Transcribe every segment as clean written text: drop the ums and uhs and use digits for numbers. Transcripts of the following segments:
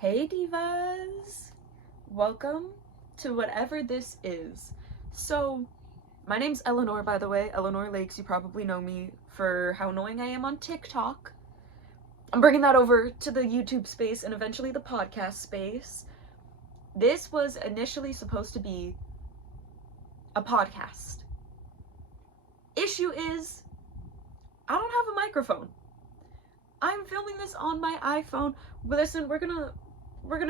Hey Divas! Welcome to whatever this is. So, my name's Eleanor, by the way. Eleanor Lakes, you probably know me for how annoying I am on TikTok. I'm bringing that over to the YouTube space and eventually the podcast space. This was initially supposed to be a podcast. Issue is, I don't have a microphone. I'm filming this on my iPhone. But listen, we're gonna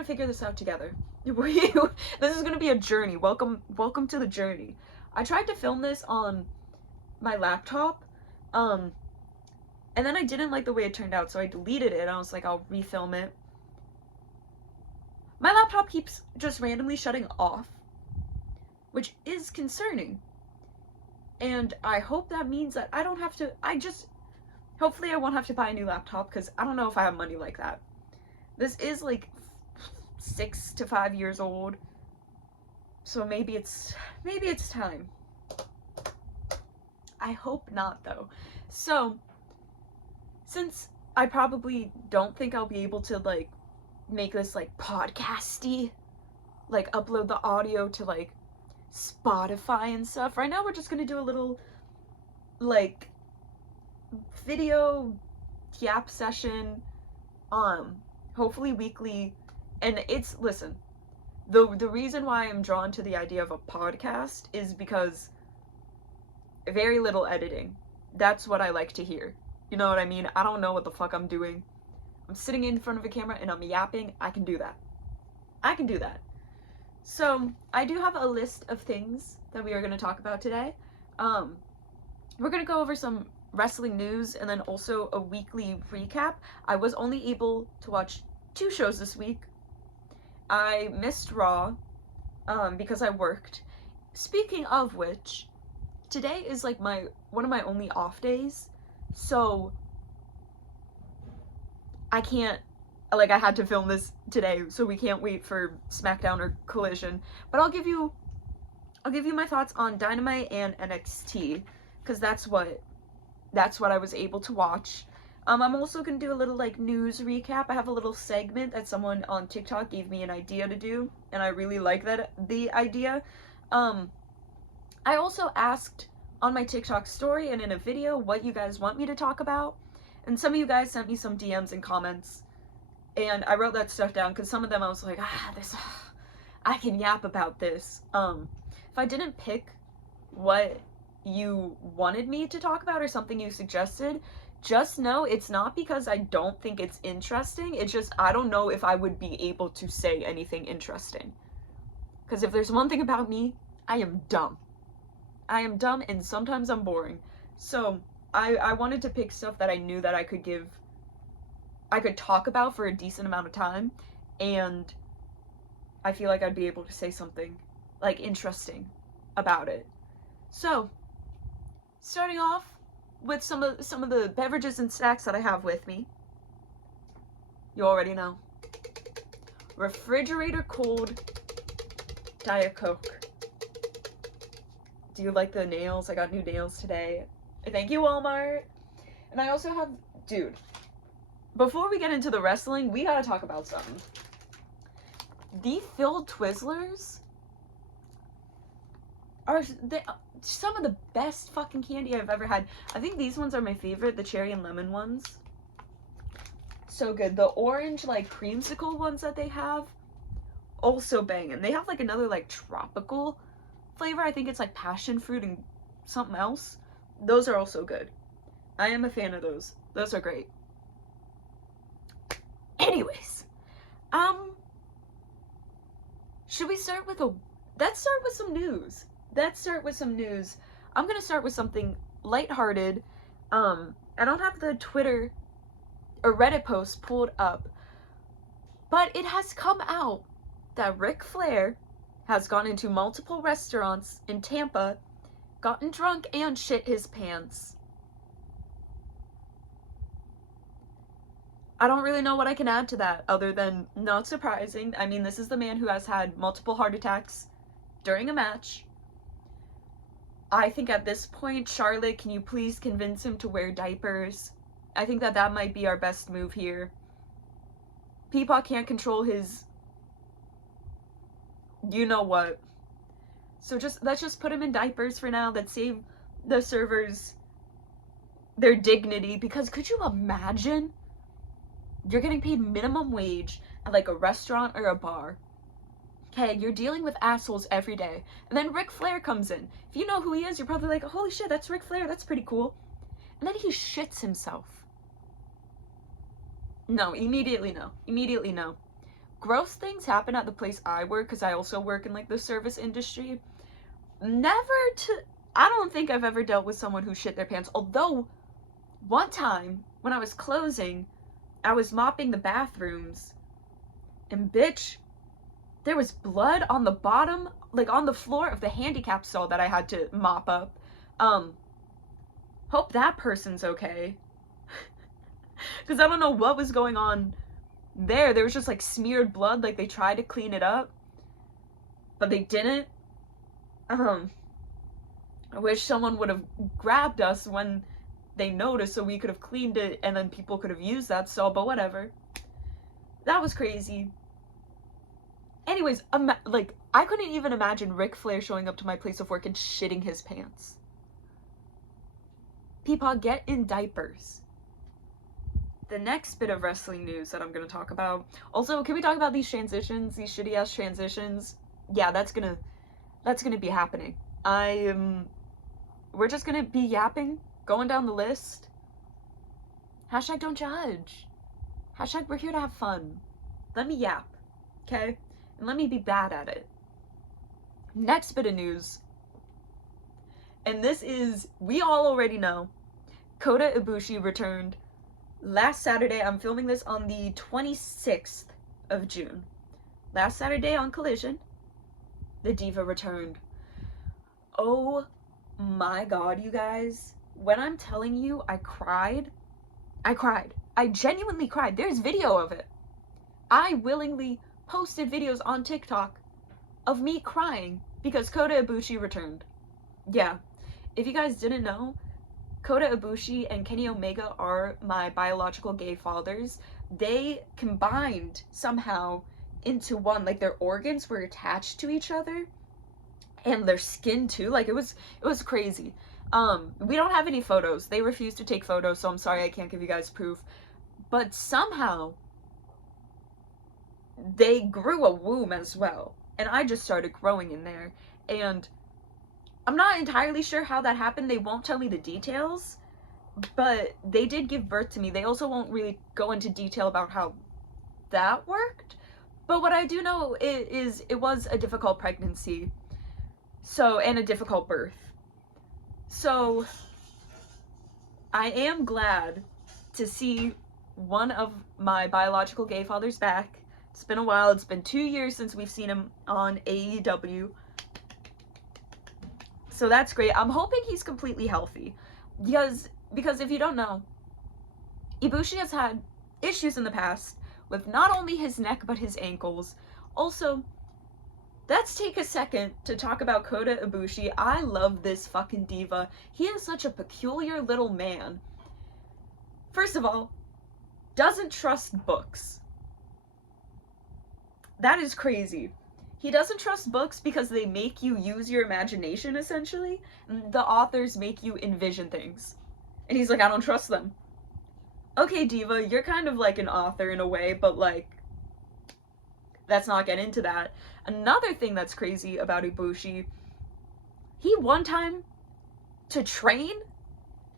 figure this out together. This is gonna be a journey. Welcome to the journey. I tried to film this on my laptop, and then I didn't like the way it turned out, so I deleted it. I was like, I'll refilm it. My laptop keeps just randomly shutting off, which is concerning. And I hope that means that I don't have to. Hopefully I won't have to buy a new laptop, because I don't know if I have money like that. This is like 6 to 5 years old, so maybe it's time. I hope not, though. So since I probably don't think I'll be able to like make this like podcasty, like upload the audio to like Spotify and stuff, right now we're just gonna do a little like video yap session, hopefully weekly. And listen, the reason why I'm drawn to the idea of a podcast is because very little editing. That's what I like to hear. You know what I mean? I don't know what the fuck I'm doing. I'm sitting in front of a camera and I'm yapping. I can do that. So I do have a list of things that we are going to talk about today. We're going to go over some wrestling news and then also a weekly recap. I was only able to watch 2 shows this week. I missed Raw because I worked. Speaking of which, today is like one of my only off days, so I can't, like, I had to film this today, so we can't wait for SmackDown or Collision. But I'll give you my thoughts on Dynamite and NXT, because that's what I was able to watch. I'm also gonna do a little like news recap. I have a little segment that someone on TikTok gave me an idea to do, and I really like the idea. I also asked on my TikTok story and in a video what you guys want me to talk about, and some of you guys sent me some DMs and comments, and I wrote that stuff down because some of them I was like, I can yap about this. If I didn't pick what you wanted me to talk about or something you suggested, just know it's not because I don't think it's interesting. It's just I don't know if I would be able to say anything interesting. Because if there's one thing about me, I am dumb. I am dumb and sometimes I'm boring. So I wanted to pick stuff that I knew that I could talk about for a decent amount of time, and I feel like I'd be able to say something like interesting about it. So starting off with some of the beverages and snacks that I have with me. You already know. Refrigerator cold Diet Coke. Do you like the nails? I got new nails today. Thank you, Walmart. And I also have, dude, before we get into the wrestling, we gotta talk about something. The filled Twizzlers are some of the best fucking candy I've ever had. I think these ones are my favorite, the cherry and lemon ones. So good. The orange, like, creamsicle ones that they have, also banging. They have, like, another, like, tropical flavor. I think it's, like, passion fruit and something else. Those are also good. I am a fan of those. Those are great. Anyways, should we start with let's start with some news. I'm gonna start with something lighthearted. I don't have the Twitter or Reddit post pulled up, but it has come out that Ric Flair has gone into multiple restaurants in Tampa, gotten drunk, and shit his pants. I don't really know what I can add to that other than not surprising. I mean, this is the man who has had multiple heart attacks during a match. I think at this point, Charlotte, can you please convince him to wear diapers? I think that might be our best move here. Peapod can't control his, you know what. So let's just put him in diapers for now. Let's save the servers their dignity, because could you imagine you're getting paid minimum wage at like a restaurant or a bar? Okay, you're dealing with assholes every day. And then Ric Flair comes in. If you know who he is, you're probably like, holy shit, that's Ric Flair, that's pretty cool. And then he shits himself. No, immediately no. Immediately no. Gross things happen at the place I work, because I also work in like the service industry. I don't think I've ever dealt with someone who shit their pants. Although, one time, when I was closing, I was mopping the bathrooms, and bitch, there was blood on the bottom, like on the floor of the handicap stall that I had to mop up. Hope that person's okay. Because I don't know what was going on there. There was just like smeared blood, like they tried to clean it up, but they didn't. I wish someone would have grabbed us when they noticed so we could have cleaned it and then people could have used that stall, but whatever. That was crazy. Anyways, like, I couldn't even imagine Ric Flair showing up to my place of work and shitting his pants. Peapod, get in diapers. The next bit of wrestling news that I'm gonna talk about. Also, can we talk about these transitions, these shitty ass transitions? Yeah, that's gonna be happening. We're just gonna be yapping, going down the list. Hashtag don't judge. Hashtag we're here to have fun. Let me yap, okay? And let me be bad at it. Next bit of news. And this is, we all already know, Kota Ibushi returned last Saturday. I'm filming this on the 26th of June. Last Saturday on Collision, the Diva returned. Oh my god, you guys. When I'm telling you I cried. I genuinely cried. There's video of it. I willingly posted videos on TikTok of me crying because Kota Ibushi returned. Yeah. If you guys didn't know, Kota Ibushi and Kenny Omega are my biological gay fathers. They combined somehow into one. Like, their organs were attached to each other. And their skin too. Like, it was crazy. We don't have any photos. They refused to take photos, so I'm sorry I can't give you guys proof. But somehow they grew a womb as well. And I just started growing in there. And I'm not entirely sure how that happened. They won't tell me the details. But they did give birth to me. They also won't really go into detail about how that worked. But what I do know is it was a difficult pregnancy. So, and a difficult birth. So, I am glad to see one of my biological gay fathers back. It's been a while. It's been 2 years since we've seen him on AEW. So that's great. I'm hoping he's completely healthy. Because if you don't know, Ibushi has had issues in the past with not only his neck, but his ankles. Also, let's take a second to talk about Kota Ibushi. I love this fucking diva. He is such a peculiar little man. First of all, doesn't trust books. That is crazy. He doesn't trust books because they make you use your imagination, essentially. The authors make you envision things. And he's like, I don't trust them. Okay, diva, you're kind of like an author in a way, but like, let's not get into that. Another thing that's crazy about Ibushi, he one time, to train,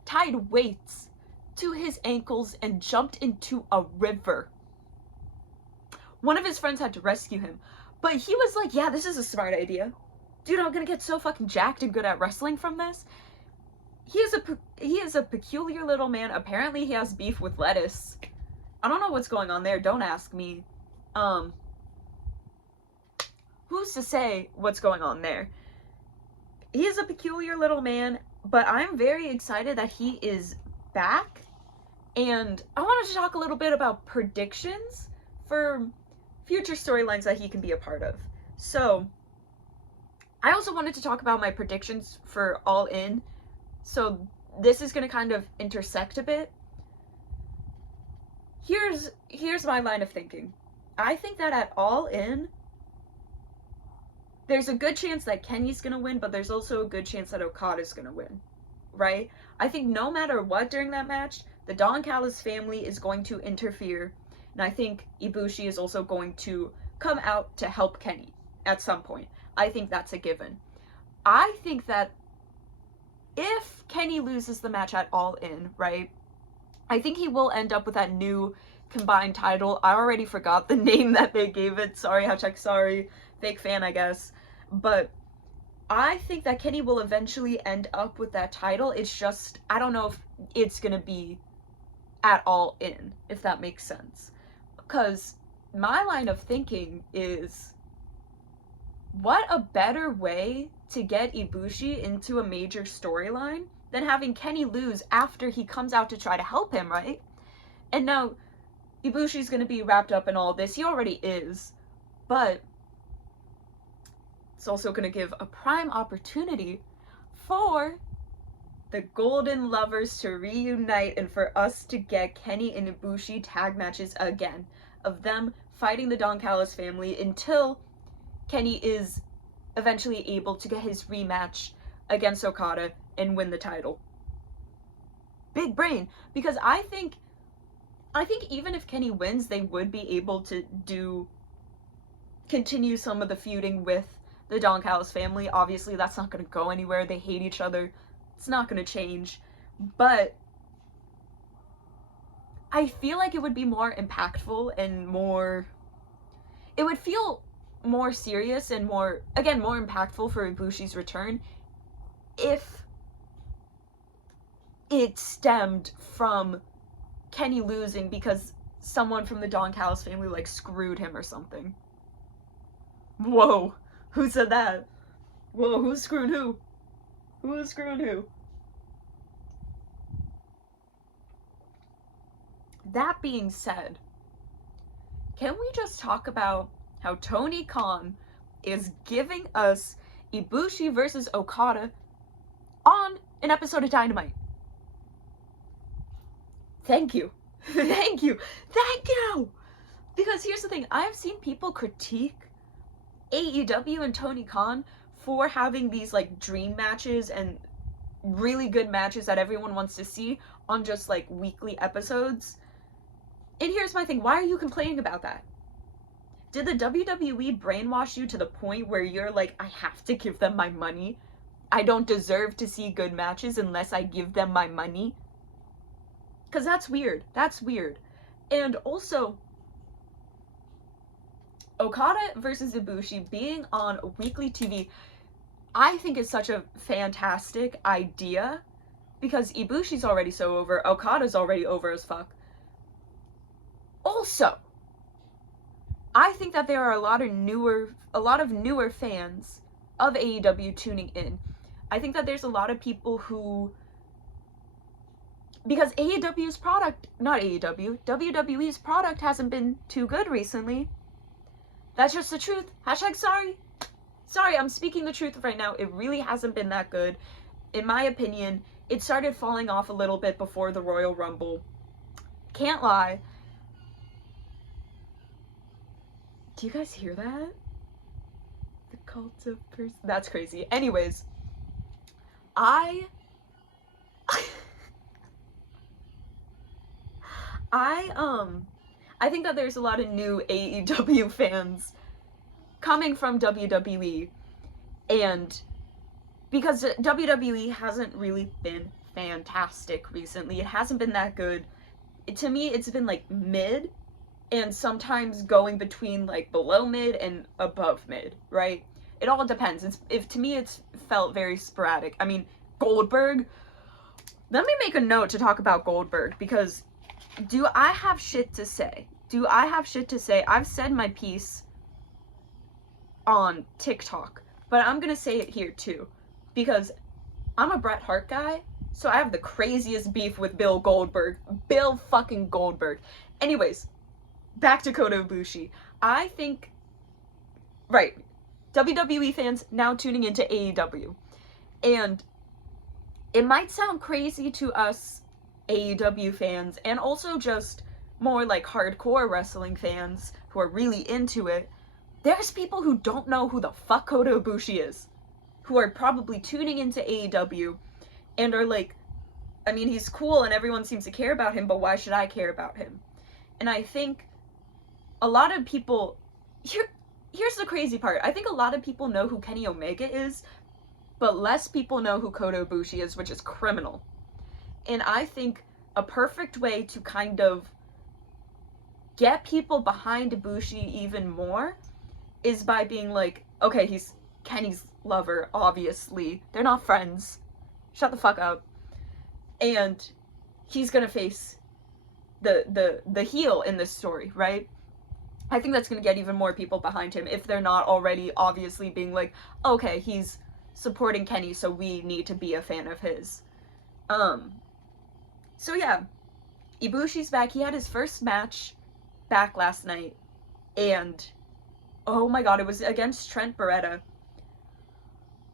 tied weights to his ankles and jumped into a river. One of his friends had to rescue him, but he was like, yeah, this is a smart idea. Dude, I'm gonna get so fucking jacked and good at wrestling from this. He is a peculiar little man. Apparently he has beef with lettuce. I don't know what's going on there. Don't ask me. Who's to say what's going on there? He is a peculiar little man, but I'm very excited that he is back. And I wanted to talk a little bit about predictions for future storylines that he can be a part of. So, I also wanted to talk about my predictions for All In. So, this is going to kind of intersect a bit. Here's my line of thinking. I think that at All In, there's a good chance that Kenny's gonna win, but there's also a good chance that Okada's gonna win, right? I think no matter what during that match, the Don Callis family is going to interfere, and I think Ibushi is also going to come out to help Kenny at some point. I think that's a given. I think that if Kenny loses the match at All In, right, I think he will end up with that new combined title. I already forgot the name that they gave it. Sorry, hashtag sorry. Fake fan, I guess. But I think that Kenny will eventually end up with that title. It's just, I don't know if it's going to be at All In, if that makes sense. Because my line of thinking is, what a better way to get Ibushi into a major storyline than having Kenny lose after he comes out to try to help him, right? And now Ibushi's going to be wrapped up in all this. He already is. But it's also going to give a prime opportunity for the Golden Lovers to reunite and for us to get Kenny and Ibushi tag matches again of them fighting the Don Callis family until Kenny is eventually able to get his rematch against Okada and win the title. Big brain, because I think even if Kenny wins, they would be able to continue some of the feuding with the Don Callis family. Obviously, that's not going to go anywhere. They hate each other. It's not going to change. But I feel like it would be more impactful and more... It would feel more serious and more impactful for Ibushi's return if it stemmed from Kenny losing because someone from the Don Callis family, like, screwed him or something. Whoa. Who said that? Whoa, who's screwing who? Who's screwing who? That being said, can we just talk about how Tony Khan is giving us Ibushi versus Okada on an episode of Dynamite? Thank you. Thank you. Thank you! Because here's the thing, I have seen people critique AEW and Tony Khan for having these, like, dream matches and really good matches that everyone wants to see on just, like, weekly episodes. And here's my thing, why are you complaining about that? Did the WWE brainwash you to the point where you're like, I have to give them my money? I don't deserve to see good matches unless I give them my money? Because that's weird. That's weird. And also, Okada versus Ibushi being on weekly TV, I think is such a fantastic idea. Because Ibushi's already so over, Okada's already over as fuck. Also, I think that there are a lot of newer fans of AEW tuning in. I think that there's a lot of people who, because WWE's product hasn't been too good recently. That's just the truth. Hashtag sorry. Sorry, I'm speaking the truth right now. It really hasn't been that good. In my opinion, it started falling off a little bit before the Royal Rumble. Can't lie. Do you guys hear that? The cult of that's crazy. Anyways, I think that there's a lot of new AEW fans coming from WWE, and because WWE hasn't really been fantastic recently, it hasn't been that good. To me, it's been like mid, and sometimes going between like below mid and above mid, right? It all depends. To me, it's felt very sporadic. I mean, Goldberg. Let me make a note to talk about Goldberg, because do I have shit to say? Do I have shit to say? I've said my piece on TikTok, but I'm gonna say it here too, because I'm a Bret Hart guy, so I have the craziest beef with Bill Goldberg. Bill fucking Goldberg. Anyways, back to Kota Ibushi. I think, right, WWE fans now tuning into AEW, and it might sound crazy to us AEW fans, and also just more like hardcore wrestling fans, who are really into it, there's people who don't know who the fuck Kota Ibushi is, who are probably tuning into AEW and are like, I mean, he's cool and everyone seems to care about him, but why should I care about him? And I think a lot of people, here's the crazy part, I think a lot of people know who Kenny Omega is, but less people know who Kota Ibushi is, which is criminal. And I think a perfect way to kind of get people behind Ibushi even more is by being like, okay, he's Kenny's lover, obviously. They're not friends. Shut the fuck up. And he's gonna face the heel in this story, right? I think that's gonna get even more people behind him if they're not already obviously being like, okay, he's supporting Kenny, so we need to be a fan of his. So yeah, Ibushi's back. He had his first match back last night, and oh my god, it was against Trent Beretta.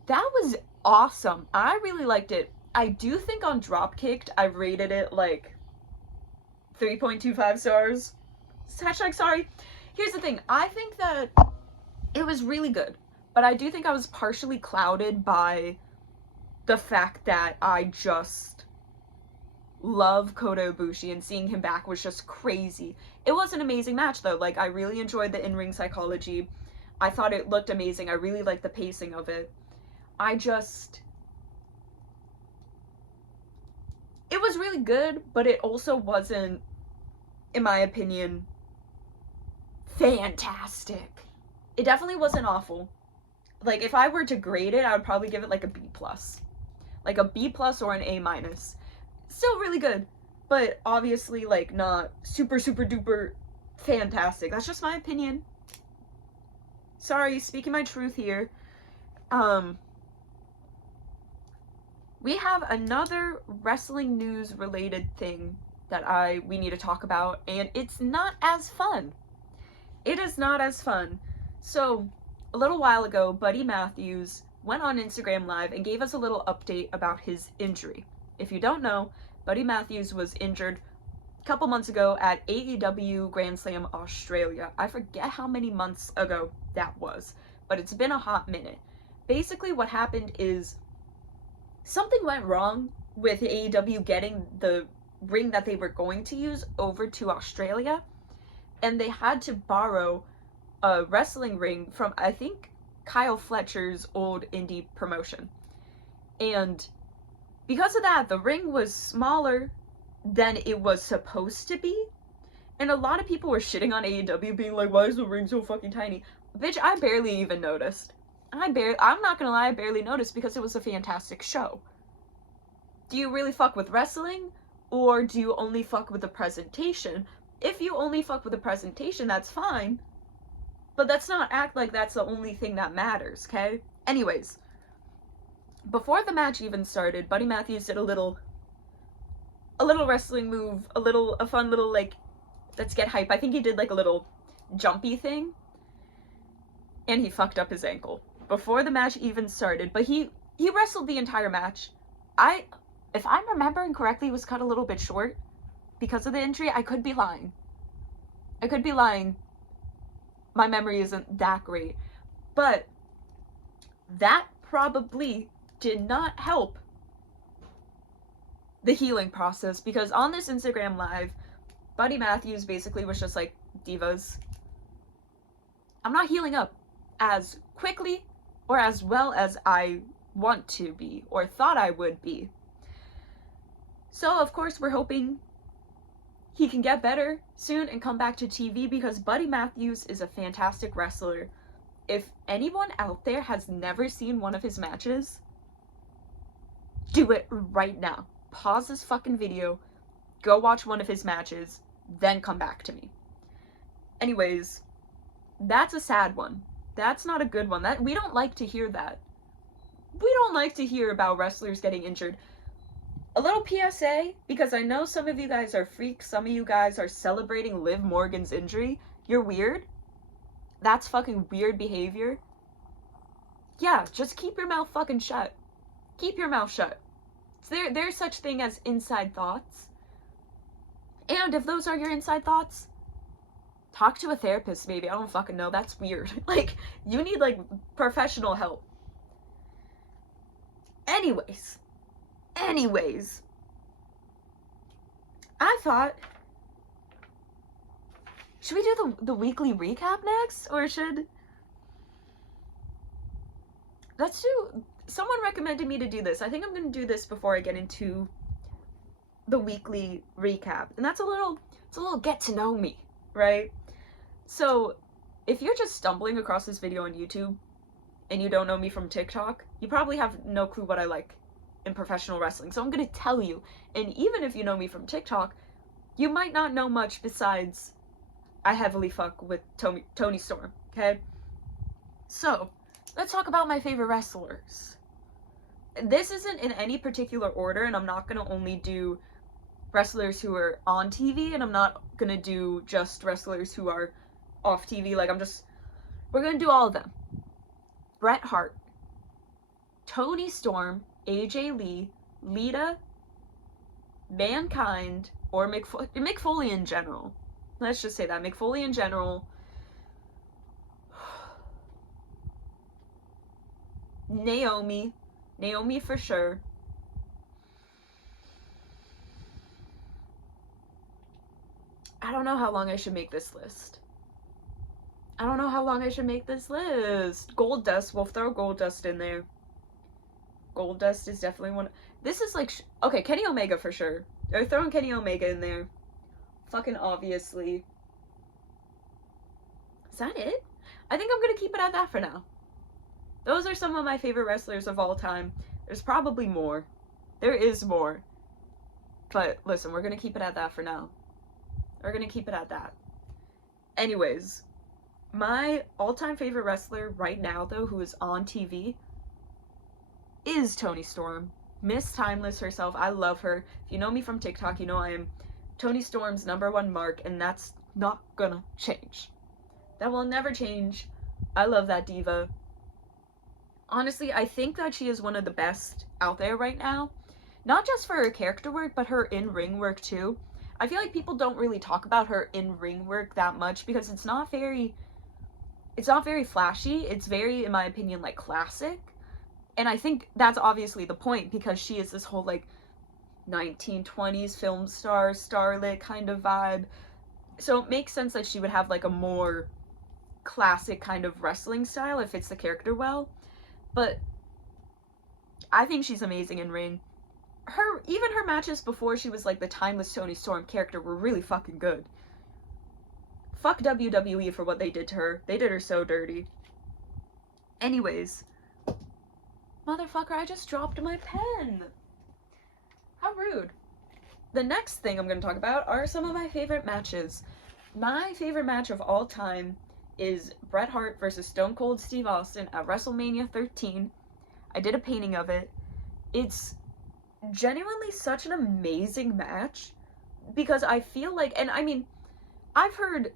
That was awesome. I really liked it. I do think on Dropkickd, I rated it like 3.25 stars. Hashtag sorry. Here's the thing. I think that it was really good, but I do think I was partially clouded by the fact that I just love Kota Ibushi, and seeing him back was just crazy. It was an amazing match though. Like, I really enjoyed the in-ring psychology. I thought it looked amazing. I really liked the pacing of it. It was really good, but it also wasn't, in my opinion, fantastic. It definitely wasn't awful. Like, if I were to grade it, I would probably give it like a B+. Like a B+ or an A-. Still really good, but obviously like not super duper fantastic. That's just my opinion. Sorry, speaking my truth here. We have another wrestling news related thing that we need to talk about, and it's not as fun. It is not as fun. So, a little while ago, Buddy Matthews went on Instagram Live and gave us a little update about his injury. If you don't know, Buddy Matthews was injured a couple months ago at AEW Grand Slam Australia. I forget how many months ago that was, but it's been a hot minute. Basically, what happened is something went wrong with AEW getting the ring that they were going to use over to Australia, and they had to borrow a wrestling ring from, I think, Kyle Fletcher's old indie promotion. And because of that, the ring was smaller than it was supposed to be. And a lot of people were shitting on AEW, being like, why is the ring so fucking tiny? Bitch, I barely even noticed. I'm not gonna lie, I barely noticed because it was a fantastic show. Do you really fuck with wrestling? Or do you only fuck with the presentation? If you only fuck with the presentation, that's fine. But let's not act like that's the only thing that matters, okay? Anyways, before the match even started, Buddy Matthews did a little wrestling move, a fun little, like, let's get hype. I think he did like a little jumpy thing, and he fucked up his ankle before the match even started. But he wrestled the entire match. If I'm remembering correctly, it was cut a little bit short because of the injury. I could be lying. My memory isn't that great, but that probably did not help the healing process, because on this Instagram Live, Buddy Matthews basically was just like, Divas, I'm not healing up as quickly or as well as I want to be or thought I would be. So of course we're hoping he can get better soon and come back to TV, because Buddy Matthews is a fantastic wrestler. If anyone out there has never seen one of his matches, do it right now. Pause this fucking video, go watch one of his matches, then come back to me. Anyways, that's a sad one. That's not a good one. We don't like to hear that. We don't like to hear about wrestlers getting injured. A little PSA, because I know some of you guys are freaks, some of you guys are celebrating Liv Morgan's injury. You're weird. That's fucking weird behavior. Yeah, just keep your mouth fucking shut. Keep your mouth shut. There's such thing as inside thoughts. And if those are your inside thoughts, talk to a therapist maybe. I don't fucking know. That's weird. Like, you need, like, professional help. Anyways, I thought, should we do the weekly recap next? Or let's do, someone recommended me to do this. I think I'm gonna do this before I get into the weekly recap. And it's a little get to know me, right? So, if you're just stumbling across this video on YouTube and you don't know me from TikTok, you probably have no clue what I like in professional wrestling. So I'm gonna tell you, and even if you know me from TikTok, you might not know much besides I heavily fuck with Toni Storm, okay? So, let's talk about my favorite wrestlers. This isn't in any particular order, and I'm not gonna only do wrestlers who are on TV, and I'm not gonna do just wrestlers who are off TV. Like, we're gonna do all of them. Bret Hart, Toni Storm, AJ Lee, Lita, Mankind, or Mick Foley in general. Let's just say that. Mick Foley in general. Naomi for sure. I don't know how long I should make this list. Goldust, we'll throw Goldust in there. Goldust is definitely one. This is like, okay, Kenny Omega for sure. They're throwing Kenny Omega in there. Fucking obviously. Is that it? I think I'm gonna keep it at that for now. Those are some of my favorite wrestlers of all time. There's probably more. There is more. But listen, we're gonna keep it at that for now. We're gonna keep it at that. Anyways, my all-time favorite wrestler right now, though, who is on TV, is Toni Storm. Miss Timeless herself. I love her. If you know me from TikTok, you know I am Toni Storm's #1 mark, and that's not gonna change. That will never change. I love that diva. Honestly, I think that she is one of the best out there right now. Not just for her character work, but her in-ring work too. I feel like people don't really talk about her in-ring work that much because it's not very flashy. It's very, in my opinion, like, classic. And I think that's obviously the point, because she is this whole, like, 1920s film star, starlet kind of vibe. So it makes sense that she would have, like, a more classic kind of wrestling style. It fits the character well. But I think she's amazing in ring. Even her matches before she was, like, the timeless Toni Storm character were really fucking good. Fuck WWE for what they did to her. They did her so dirty. Anyways. Motherfucker, I just dropped my pen. How rude. The next thing I'm going to talk about are some of my favorite matches. My favorite match of all time is Bret Hart versus Stone Cold Steve Austin at WrestleMania 13. I did a painting of it. It's genuinely such an amazing match, because I feel like, and I mean, I've heard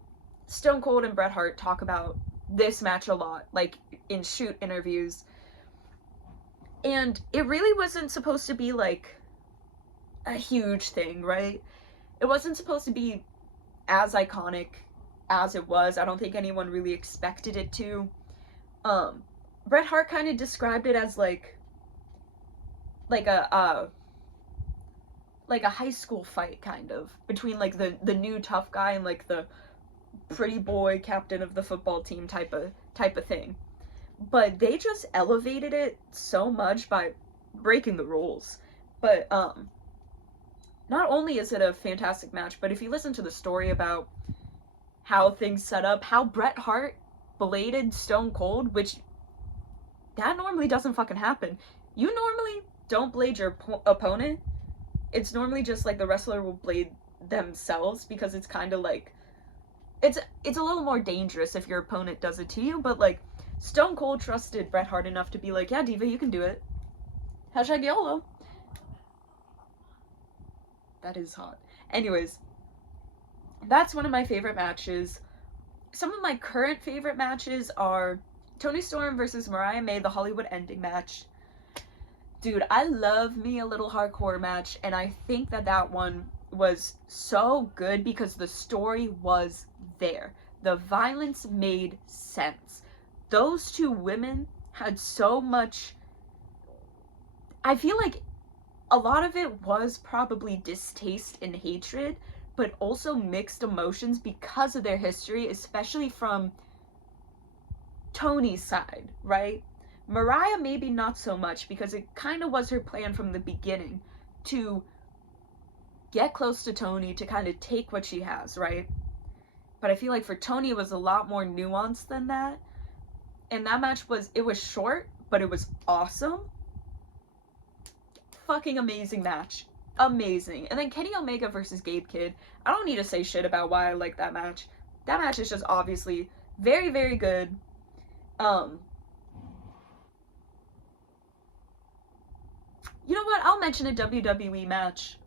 Stone Cold and Bret Hart talk about this match a lot, like in shoot interviews, and it really wasn't supposed to be like a huge thing, right? It wasn't supposed to be as iconic as it was. I don't think anyone really expected it to. Bret Hart kind of described it as like a high school fight, kind of, between like the new tough guy and like the pretty boy captain of the football team type of thing. But they just elevated it so much by breaking the rules. But not only is it a fantastic match, but if you listen to the story about how things set up, how Bret Hart bladed Stone Cold, which that normally doesn't fucking happen. You normally don't blade your opponent. It's normally just like the wrestler will blade themselves, because it's kind of like, it's a little more dangerous if your opponent does it to you. But like, Stone Cold trusted Bret Hart enough to be like, yeah, Diva, you can do it. Hashtag YOLO. That is hot. Anyways, that's one of my favorite matches. Some of my current favorite matches are Toni Storm versus Mariah May, the Hollywood Ending match. Dude, I love me a little hardcore match, and I think that one was so good because the story was there. The violence made sense. Those two women had so much. I feel like a lot of it was probably distaste and hatred, but also mixed emotions because of their history, especially from Tony's side, right? Mariah maybe not so much, because it kind of was her plan from the beginning to get close to Tony, to kind of take what she has, right? But I feel like for Tony it was a lot more nuanced than that. And that match was short, but it was awesome. Fucking amazing match. Amazing. And then Kenny Omega versus Gabe Kidd. I don't need to say shit about why I like that match. That match is just obviously very, very good. You know what? I'll mention a WWE match,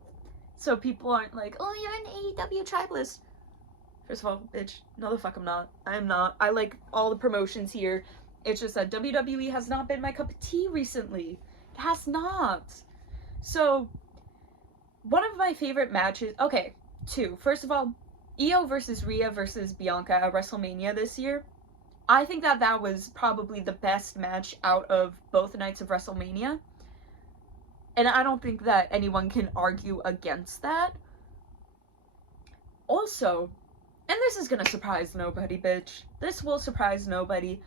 so people aren't like, oh, you're an AEW tribalist. First of all, bitch, no the fuck I'm not. I am not. I like all the promotions here. It's just that WWE has not been my cup of tea recently. It has not. So, one of my favorite matches, okay, two. First of all, Io versus Rhea versus Bianca at WrestleMania this year. I think that was probably the best match out of both nights of WrestleMania. And I don't think that anyone can argue against that. Also, and this is gonna surprise nobody, bitch. This will surprise nobody.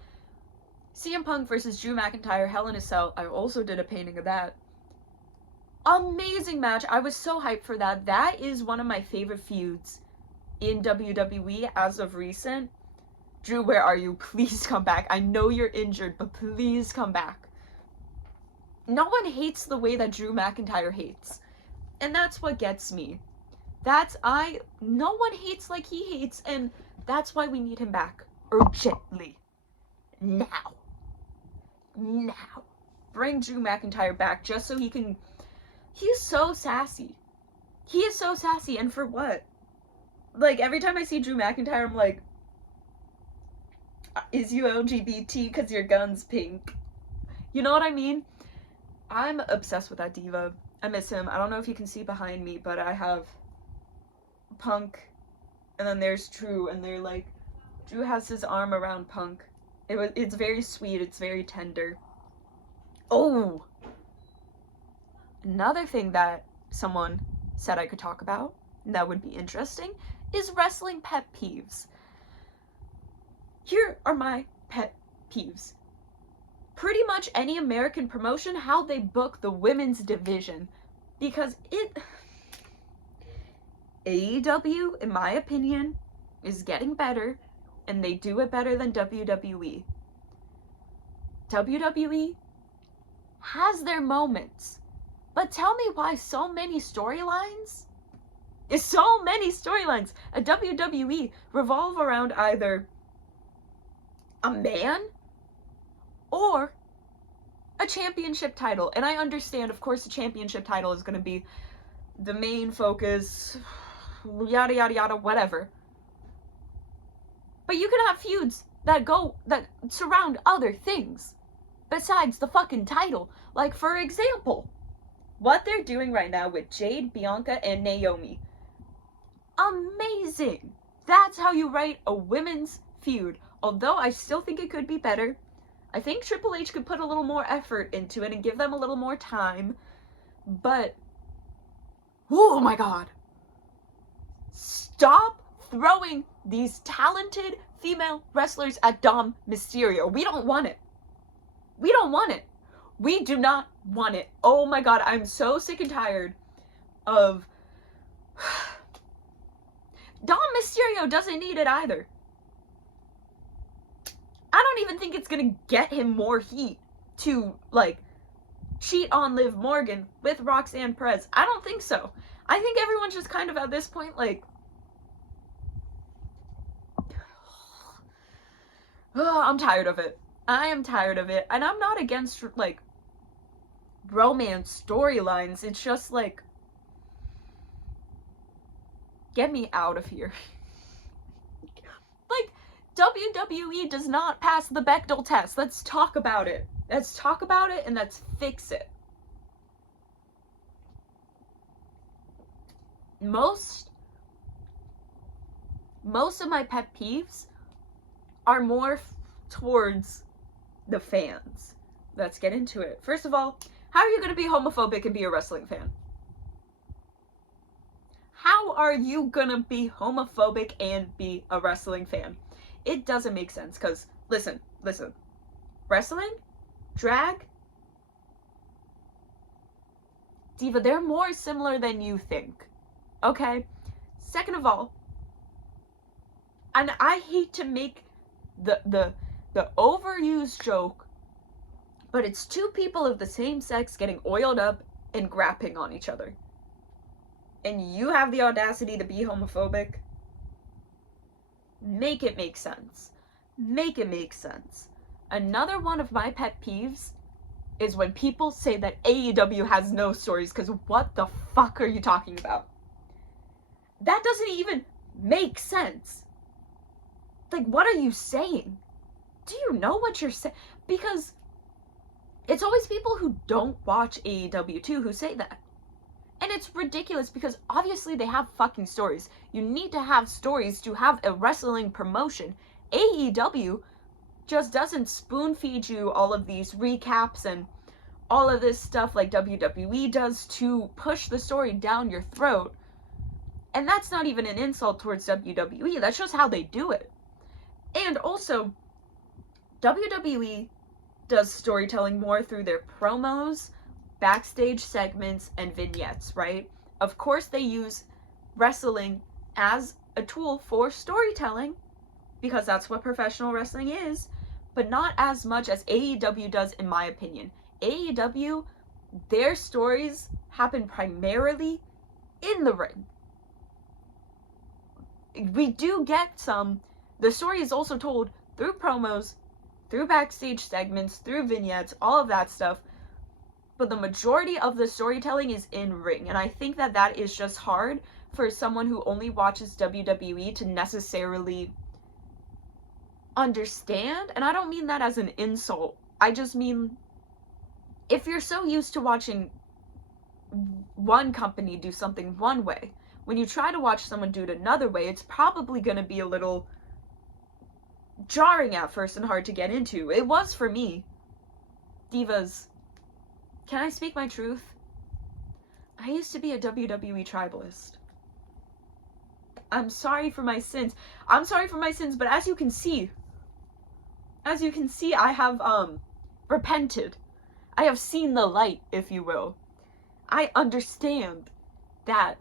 CM Punk versus Drew McIntyre, Hell in a Cell. I also did a painting of that. Amazing match. I was so hyped for that. That is one of my favorite feuds in WWE as of recent. Drew, where are you? Please come back. I know you're injured, but please come back. No one hates the way that Drew McIntyre hates. And that's what gets me. No one hates like he hates, and that's why we need him back. Urgently. Now. Bring Drew McIntyre back just so he can... He's so sassy. He is so sassy, and for what? Like, every time I see Drew McIntyre, I'm like, is you LGBT because your gun's pink? You know what I mean? I'm obsessed with that diva. I miss him. I don't know if you can see behind me, but I have Punk, and then there's Drew, and they're like, Drew has his arm around Punk. It's very sweet. It's very tender. Oh! Another thing that someone said I could talk about that would be interesting is wrestling pet peeves. Here are my pet peeves. Pretty much any American promotion, how they book the women's division. Because AEW, in my opinion, is getting better, and they do it better than WWE. WWE has their moments, but tell me why so many storylines at WWE revolve around either a man or a championship title. And I understand, of course, the championship title is going to be the main focus, yada yada yada, whatever. But you can have feuds that surround other things besides the fucking title. Like, for example, what they're doing right now with Jade, Bianca, and Naomi. Amazing! That's how you write a women's feud. Although I still think it could be better. I think Triple H could put a little more effort into it and give them a little more time. But, oh my god. Stop throwing these talented female wrestlers at Dom Mysterio. We don't want it. We don't want it. We do not want it. Oh my god, I'm so sick and tired of... Dom Mysterio doesn't need it either. I don't even think it's gonna get him more heat to, like, cheat on Liv Morgan with Roxanne Perez. I don't think so. I think everyone's just kind of at this point, like... I'm tired of it. I am tired of it. And I'm not against, like, romance storylines. It's just, like... Get me out of here. Like, WWE does not pass the Bechdel test. Let's talk about it. Let's talk about it and let's fix it. Most of my pet peeves are more towards the fans. Let's get into it. First of all, how are you going to be homophobic and be a wrestling fan? How are you going to be homophobic and be a wrestling fan? It doesn't make sense, because, listen. Wrestling, drag, diva, they're more similar than you think, okay? Second of all, and I hate to make the overused joke, but it's two people of the same sex getting oiled up and grappling on each other. And you have the audacity to be homophobic? Make it make sense. Make it make sense. Another one of my pet peeves is when people say that AEW has no stories, because what the fuck are you talking about? That doesn't even make sense. Like, what are you saying? Do you know what you're saying? Because it's always people who don't watch AEW too who say that. And it's ridiculous, because obviously they have fucking stories. You need to have stories to have a wrestling promotion. AEW just doesn't spoon feed you all of these recaps and all of this stuff like WWE does to push the story down your throat. And that's not even an insult towards WWE. That's just how they do it. And also, WWE does storytelling more through their promos, backstage segments, and vignettes, right? Of course they use wrestling as a tool for storytelling, because that's what professional wrestling is, but not as much as AEW does, in my opinion. AEW, their stories happen primarily in the ring. We do get some, the story is also told through promos, through backstage segments, through vignettes, all of that stuff, but the majority of the storytelling is in ring, and I think that that is just hard for someone who only watches WWE to necessarily understand. And I don't mean that as an insult. I just mean, if you're so used to watching one company do something one way, when you try to watch someone do it another way, it's probably going to be a little jarring at first and hard to get into. It was for me. Divas, can I speak my truth? I used to be a WWE tribalist. I'm sorry for my sins. But as you can see, I have repented. I have seen the light, if you will. I understand that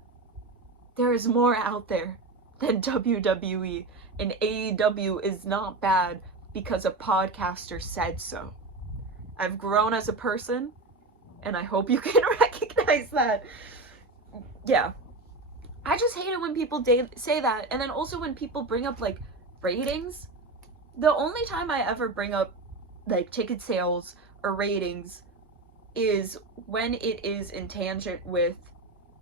there is more out there than WWE, and AEW is not bad because a podcaster said so. I've grown as a person, and I hope you can recognize that. Yeah. I just hate it when people say that, and then also when people bring up, like, ratings. The only time I ever bring up, like, ticket sales or ratings is when it is in tangent with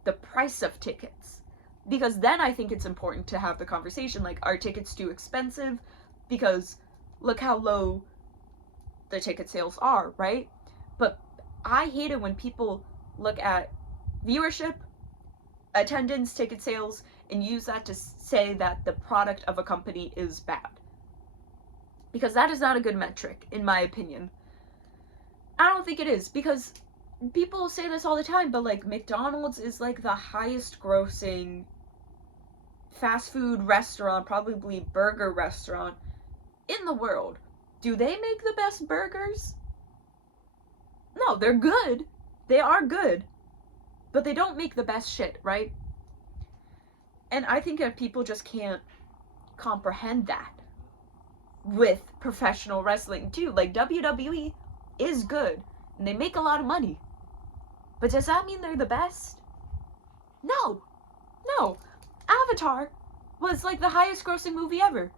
the price of tickets. Because then I think it's important to have the conversation, like, are tickets too expensive? Because look how low the ticket sales are, right? But I hate it when people look at viewership, attendance, ticket sales, and use that to say that the product of a company is bad. Because that is not a good metric, in my opinion. I don't think it is, because people say this all the time, but, like, McDonald's is, like, the highest grossing fast food restaurant, probably burger restaurant in the world. Do they make the best burgers? No, they're good. They are good. But they don't make the best shit, right? And I think that people just can't comprehend that with professional wrestling too. Like, WWE is good, and they make a lot of money. But does that mean they're the best? No. No. Avatar was, like, the highest grossing movie ever.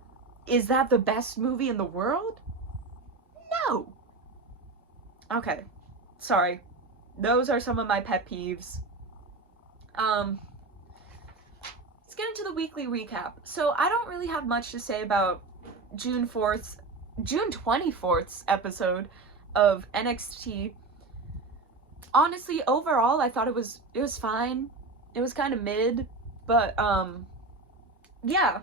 Is that the best movie in the world? No. Okay. Sorry. Those are some of my pet peeves. Let's get into the weekly recap. So I don't really have much to say about June 24th's episode of NXT. Honestly, overall, I thought it was fine. It was kind of mid, but, yeah.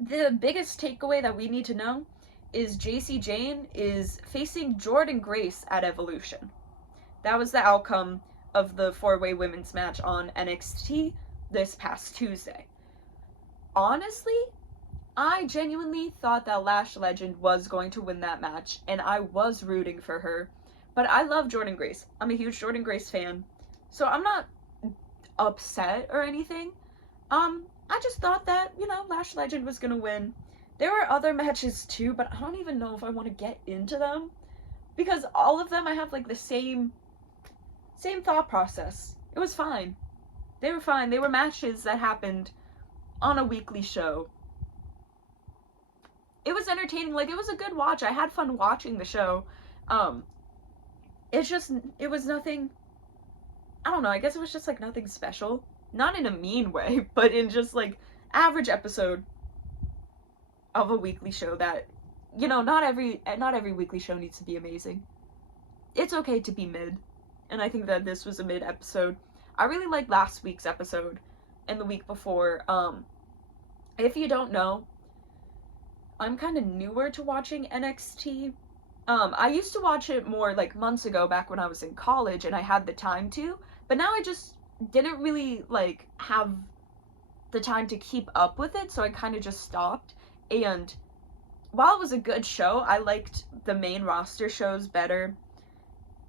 the biggest takeaway that we need to know is JC Jane is facing Jordan Grace at Evolution. That was the outcome of the four-way women's match on NXT this past Tuesday. Honestly, I genuinely thought that Lash Legend was going to win that match, and I was rooting for her. But I love Jordan Grace. I'm a huge Jordan Grace fan. So I'm not upset or anything. I just thought that, Lash Legend was gonna win. There were other matches too, but I don't even know if I want to get into them. Because all of them I have like the same thought process. It was fine. They were fine. They were matches that happened on a weekly show. It was entertaining. Like, it was a good watch. I had fun watching the show. It was nothing, I don't know, I guess it was just like nothing special. Not in a mean way, but in just like average episode of a weekly show that, not every weekly show needs to be amazing. It's okay to be mid. And I think that this was a mid episode. I really liked last week's episode and the week before. If you don't know, I'm kind of newer to watching NXT. I used to watch it more like months ago back when I was in college and I had the time to, but now I just didn't really like have the time to keep up with it, so I kind of just stopped. And while it was a good show, I liked the main roster shows better.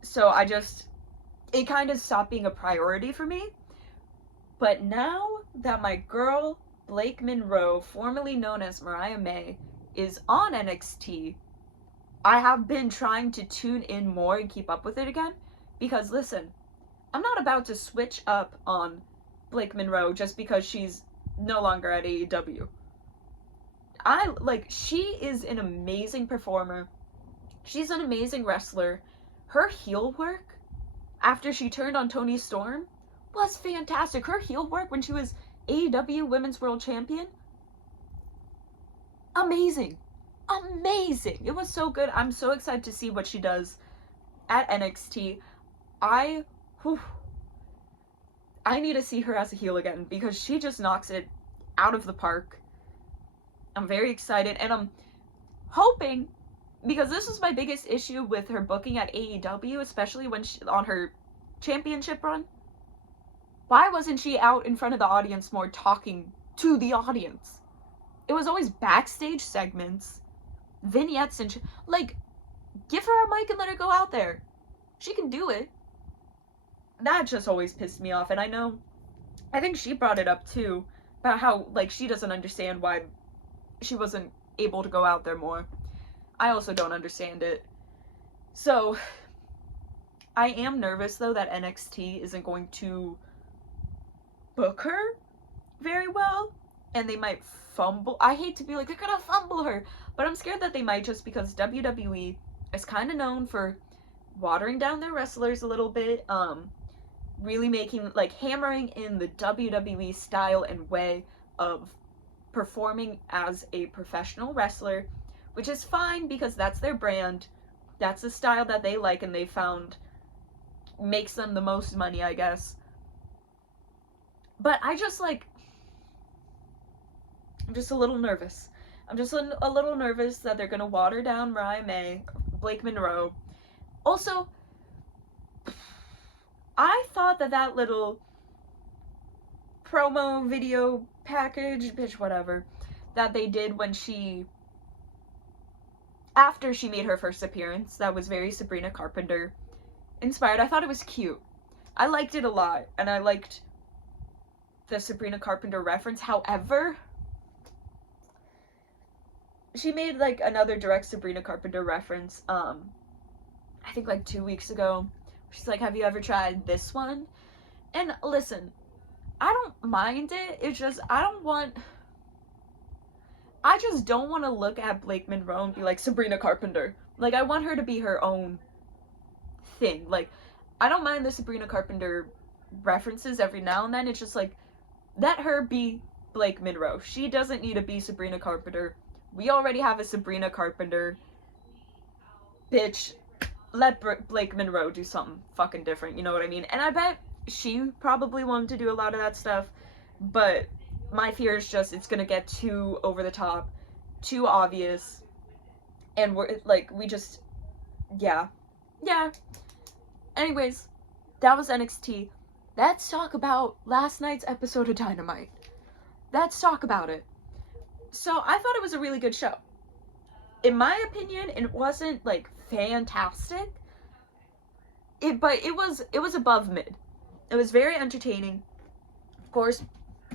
So it kind of stopped being a priority for me. But now that my girl, Blake Monroe, formerly known as Mariah May, is on NXT, I have been trying to tune in more and keep up with it again. Because listen, I'm not about to switch up on Blake Monroe just because she's no longer at AEW. She is an amazing performer. She's an amazing wrestler. Her heel work after she turned on Toni Storm was fantastic. Her heel work when she was AEW Women's World Champion, amazing. It was so good. I'm so excited to see what she does at NXT. I need to see her as a heel again because she just knocks it out of the park. I'm very excited, and I'm hoping, because this was my biggest issue with her booking at AEW, especially when on her championship run. Why wasn't she out in front of the audience more talking to the audience? It was always backstage segments, vignettes, and give her a mic and let her go out there. She can do it. That just always pissed me off, and I think she brought it up too, about how, she doesn't understand why she wasn't able to go out there more. I also don't understand it. So, I am nervous, though, that NXT isn't going to book her very well, and they might fumble. I hate to be like, they're gonna fumble her, but I'm scared that they might, just because WWE is kind of known for watering down their wrestlers a little bit, really making, hammering in the WWE style and way of performing as a professional wrestler, which is fine because that's their brand, that's the style that they like and they found makes them the most money, I guess. But I'm just a little nervous. I'm just a little nervous that they're gonna water down Mariah May, Blake Monroe. Also, I thought that little promo video package, whatever, that they did after she made her first appearance, that was very Sabrina Carpenter inspired. I thought it was cute. I liked it a lot, and I liked the Sabrina Carpenter reference. However, she made another direct Sabrina Carpenter reference, I think 2 weeks ago. She's like, have you ever tried this one? And listen, I don't mind it. It's just, I just don't want to look at Blake Monroe and be like, Sabrina Carpenter. I want her to be her own thing. I don't mind the Sabrina Carpenter references every now and then. It's just let her be Blake Monroe. She doesn't need to be Sabrina Carpenter. We already have a Sabrina Carpenter. Bitch, let Blake Monroe do something fucking different, you know what I mean? And I bet she probably wanted to do a lot of that stuff, but my fear is just it's gonna get too over the top, too obvious, and we're like, we just, yeah. Anyways, that was NXT. Let's talk about last night's episode of Dynamite. Let's talk about it. So I thought it was a really good show. In my opinion, it wasn't like fantastic. But it was above mid. It was very entertaining. Of course,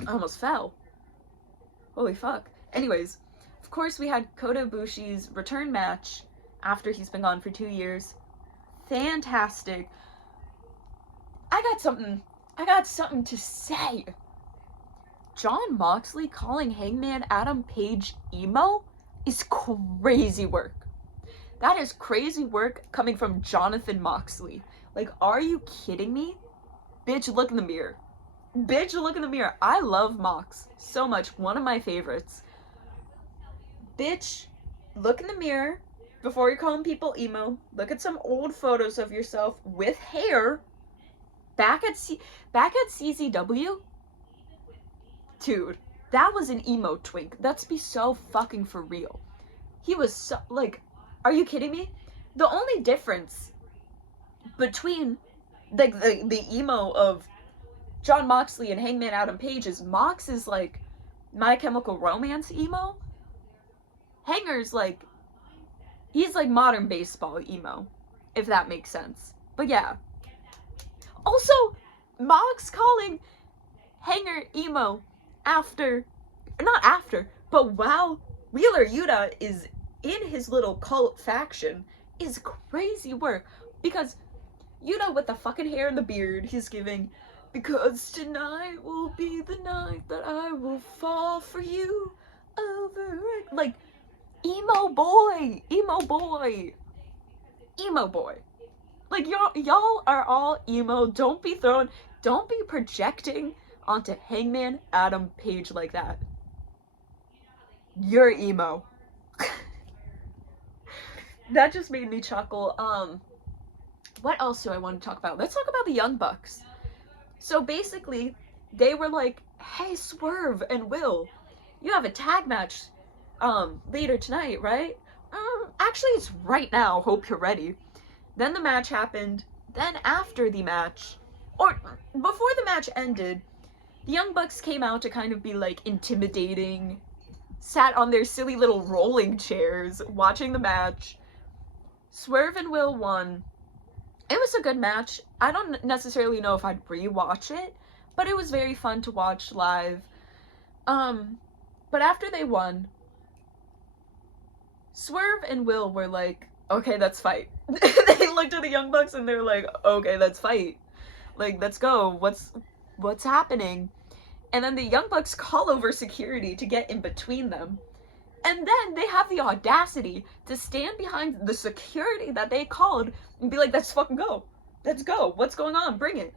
I almost fell. Holy fuck. Anyways, of course we had Kota Ibushi's return match after he's been gone for 2 years. Fantastic. I got something to say. Jon Moxley calling Hangman Adam Page emo is crazy work. That is crazy work coming from Jonathan Moxley. Like, are you kidding me? Bitch, look in the mirror. Bitch, look in the mirror. I love Mox so much. One of my favorites. Bitch, look in the mirror before you're calling people emo. Look at some old photos of yourself with hair back at CZW. Dude, that was an emo twink. Let's be so fucking for real. He was so, like, are you kidding me? The only difference between the emo of Jon Moxley and Hangman Adam Page is Mox is like My Chemical Romance emo. Hanger's like, he's like modern baseball emo, if that makes sense. But yeah. Also, Mox calling Hanger emo not after, but while Wheeler Yuta is in his little cult faction is crazy work. Because Yuta with the fucking hair and the beard, he's giving, because tonight will be the night that I will fall for you over it. Like, emo boy. Like, y'all are all emo. Don't be projecting onto Hangman Adam Page like that. You're emo. That just made me chuckle. What else do I want to talk about? Let's talk about the Young Bucks. So basically, they were like, hey, Swerve and Will, you have a tag match later tonight, right? Actually, it's right now. Hope you're ready. Then the match happened. Then after the match, or before the match ended, the Young Bucks came out to kind of be like intimidating, sat on their silly little rolling chairs watching the match. Swerve and Will won. It was a good match. I don't necessarily know if I'd rewatch it, but it was very fun to watch live. But after they won, Swerve and Will were like, okay, let's fight. They looked at the Young Bucks and they were like, okay, let's fight. Like, let's go. What's happening? And then the Young Bucks call over security to get in between them. And then they have the audacity to stand behind the security that they called and be like, let's fucking go. Let's go. What's going on? Bring it.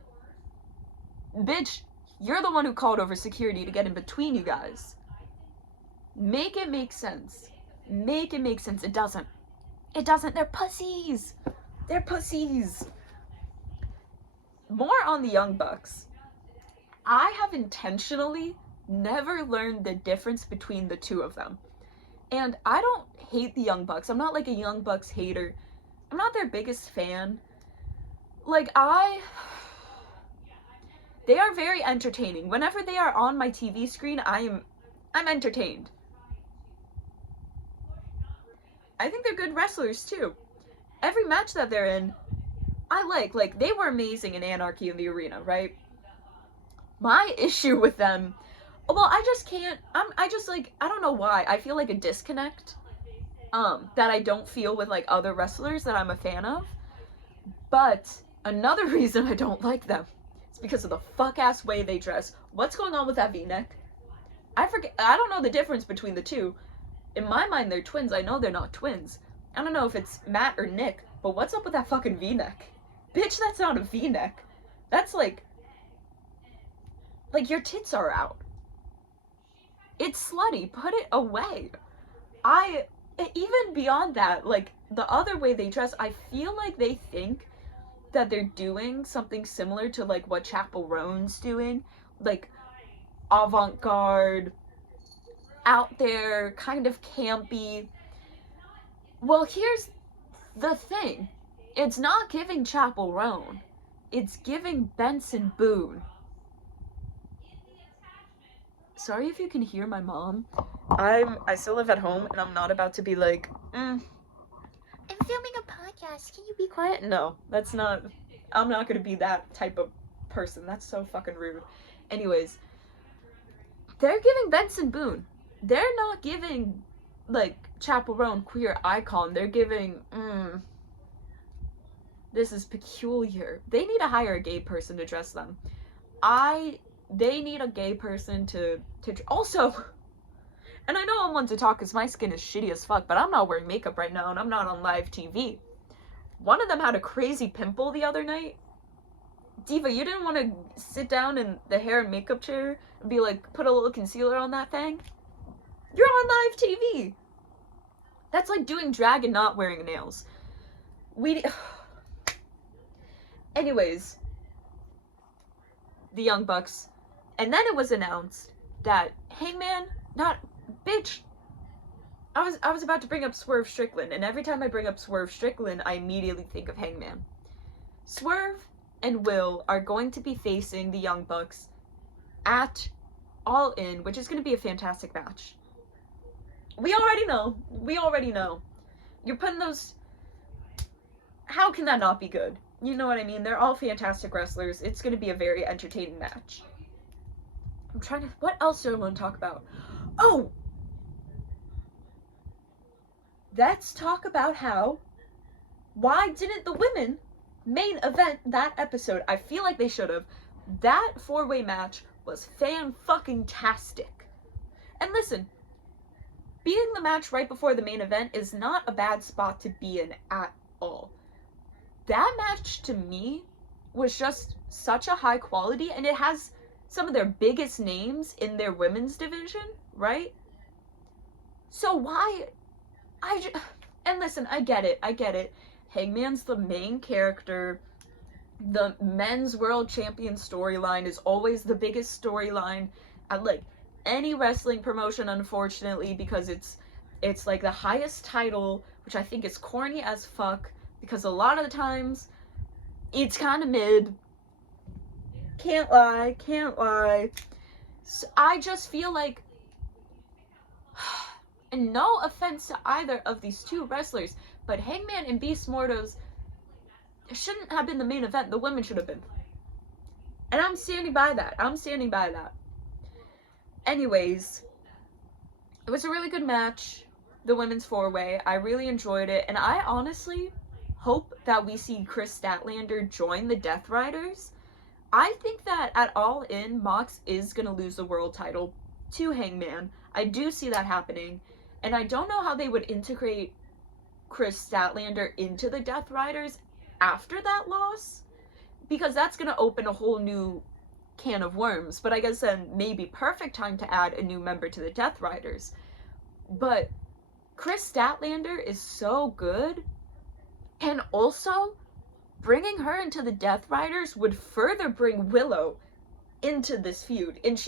Bitch, you're the one who called over security to get in between you guys. Make it make sense. Make it make sense. It doesn't. It doesn't. They're pussies. They're pussies. More on the Young Bucks. I have intentionally never learned the difference between the two of them. And I don't hate the Young Bucks. I'm not like a Young Bucks hater. I'm not their biggest fan. Like, they are very entertaining. Whenever they are on my TV screen, I'm entertained. I think they're good wrestlers too. Every match that they're in, I like they were amazing in Anarchy in the Arena, right? My issue with them, well, I don't know why. I feel like a disconnect, that I don't feel with like other wrestlers that I'm a fan of. But another reason I don't like them is because of the fuck-ass way they dress. What's going on with that V-neck? I don't know the difference between the two. In my mind, they're twins. I know they're not twins. I don't know if it's Matt or Nick, but what's up with that fucking V-neck? Bitch, that's not a V-neck. That's like your tits are out. It's slutty. Put it away. Even beyond that, like, the other way they dress, I feel like they think that they're doing something similar to, like, what Chapel Roan's doing. Like, avant-garde, out there, kind of campy. Well, here's the thing. It's not giving Chapel Roan. It's giving Benson Boone. Sorry if you can hear my mom. I still live at home, and I'm not about to be like, I'm filming a podcast. Can you be quiet? No, that's not. I'm not gonna be that type of person. That's so fucking rude. Anyways, they're giving Benson Boone. They're not giving, like, Chapel Roan queer icon. They're giving, this is peculiar. They need to hire a gay person to dress them. They need a gay person to also, and I know I'm one to talk because my skin is shitty as fuck, but I'm not wearing makeup right now and I'm not on live TV. One of them had a crazy pimple the other night. Diva, you didn't want to sit down in the hair and makeup chair and be like, put a little concealer on that thing? You're on live TV. That's like doing drag and not wearing nails. Anyways, the Young Bucks. And then it was announced that Hangman, bitch. I was about to bring up Swerve Strickland, and every time I bring up Swerve Strickland, I immediately think of Hangman. Swerve and Will are going to be facing the Young Bucks at All In, which is going to be a fantastic match. We already know. You're putting those... How can that not be good? You know what I mean? They're all fantastic wrestlers. It's going to be a very entertaining match. I'm trying to... What else do I want to talk about? Oh! Let's talk about why didn't the women main event that episode? I feel like they should have. That 4-way match was fan-fucking-tastic. And listen, being the match right before the main event is not a bad spot to be in at all. That match, to me, was just such a high quality, and it has some of their biggest names in their women's division, right? So why... And listen, I get it. Hangman's the main character. The men's world champion storyline is always the biggest storyline at, like, any wrestling promotion, unfortunately, because it's like the highest title, which I think is corny as fuck, because a lot of the times it's kind of mid. Can't lie. So I just feel like, and no offense to either of these two wrestlers, but Hangman and Beast Mortos shouldn't have been the main event. The women should have been. And I'm standing by that. Anyways, it was a really good match, the women's 4-way. I really enjoyed it, and I honestly hope that we see Chris Statlander join the Death Riders. I think that at All In, Mox is going to lose the world title to Hangman. I do see that happening, and I don't know how they would integrate Chris Statlander into the Death Riders after that loss, because that's going to open a whole new can of worms. But I guess then maybe perfect time to add a new member to the Death Riders. But Chris Statlander is so good, and also bringing her into the Death Riders would further bring Willow into this feud. And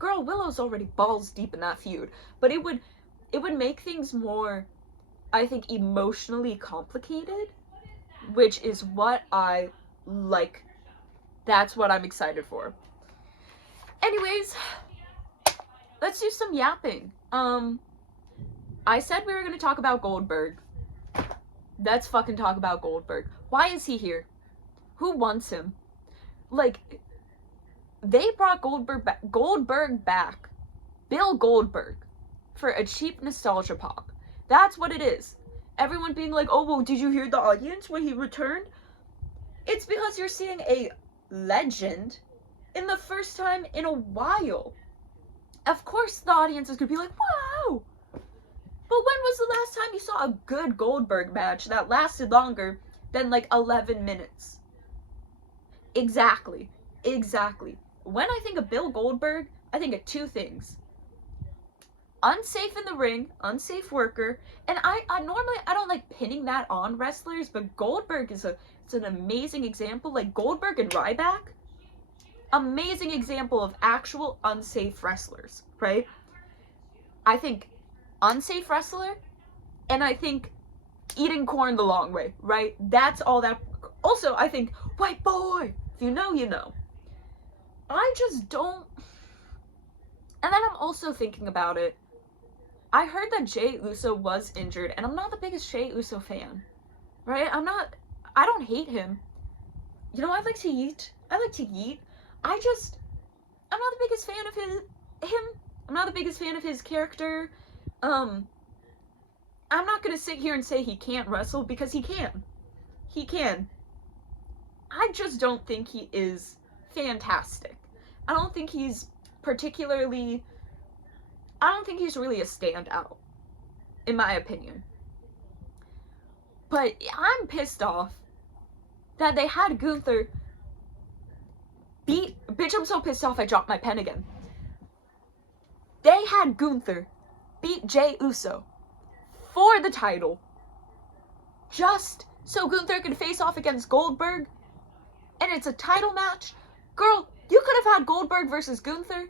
Willow's already balls deep in that feud, but it would make things more, I think, emotionally complicated, which is what I like. That's what I'm excited for. Anyways, let's do some yapping. I said we were going to talk about Goldberg. Let's fucking talk about Goldberg. Why is he here? Who wants him? Like, they brought Goldberg back. Bill Goldberg. For a cheap nostalgia pop. That's what it is. Everyone being like, oh, well, did you hear the audience when he returned? It's because you're seeing a legend in the first time in a while. Of course the audience is going to be like, wow! But when was the last time you saw a good Goldberg match that lasted longer than like 11 minutes? Exactly. When I think of Bill Goldberg, I think of two things. Unsafe in the ring, unsafe worker, and I normally don't like pinning that on wrestlers, but Goldberg is an amazing example. Like Goldberg and Ryback, amazing example of actual unsafe wrestlers, right? I think unsafe wrestler, and I think eating corn the long way, right? That's all that. Also, I think white boy. If you know, you know. I just don't. And then I'm also thinking about it. I heard that Jey Uso was injured, and I'm not the biggest Jey Uso fan, right? I don't hate him. You know, I like to eat. I'm not the biggest fan of him. I'm not the biggest fan of his character. I'm not gonna sit here and say he can't wrestle, because he can. He can. I just don't think he is fantastic. I don't think he's really a standout, in my opinion. But I'm pissed off that they had Gunther bitch, I'm so pissed off I dropped my pen again. They had Gunther beat Jey Uso for the title, just so Gunther could face off against Goldberg, and it's a title match. Girl, you could have had Goldberg versus Gunther.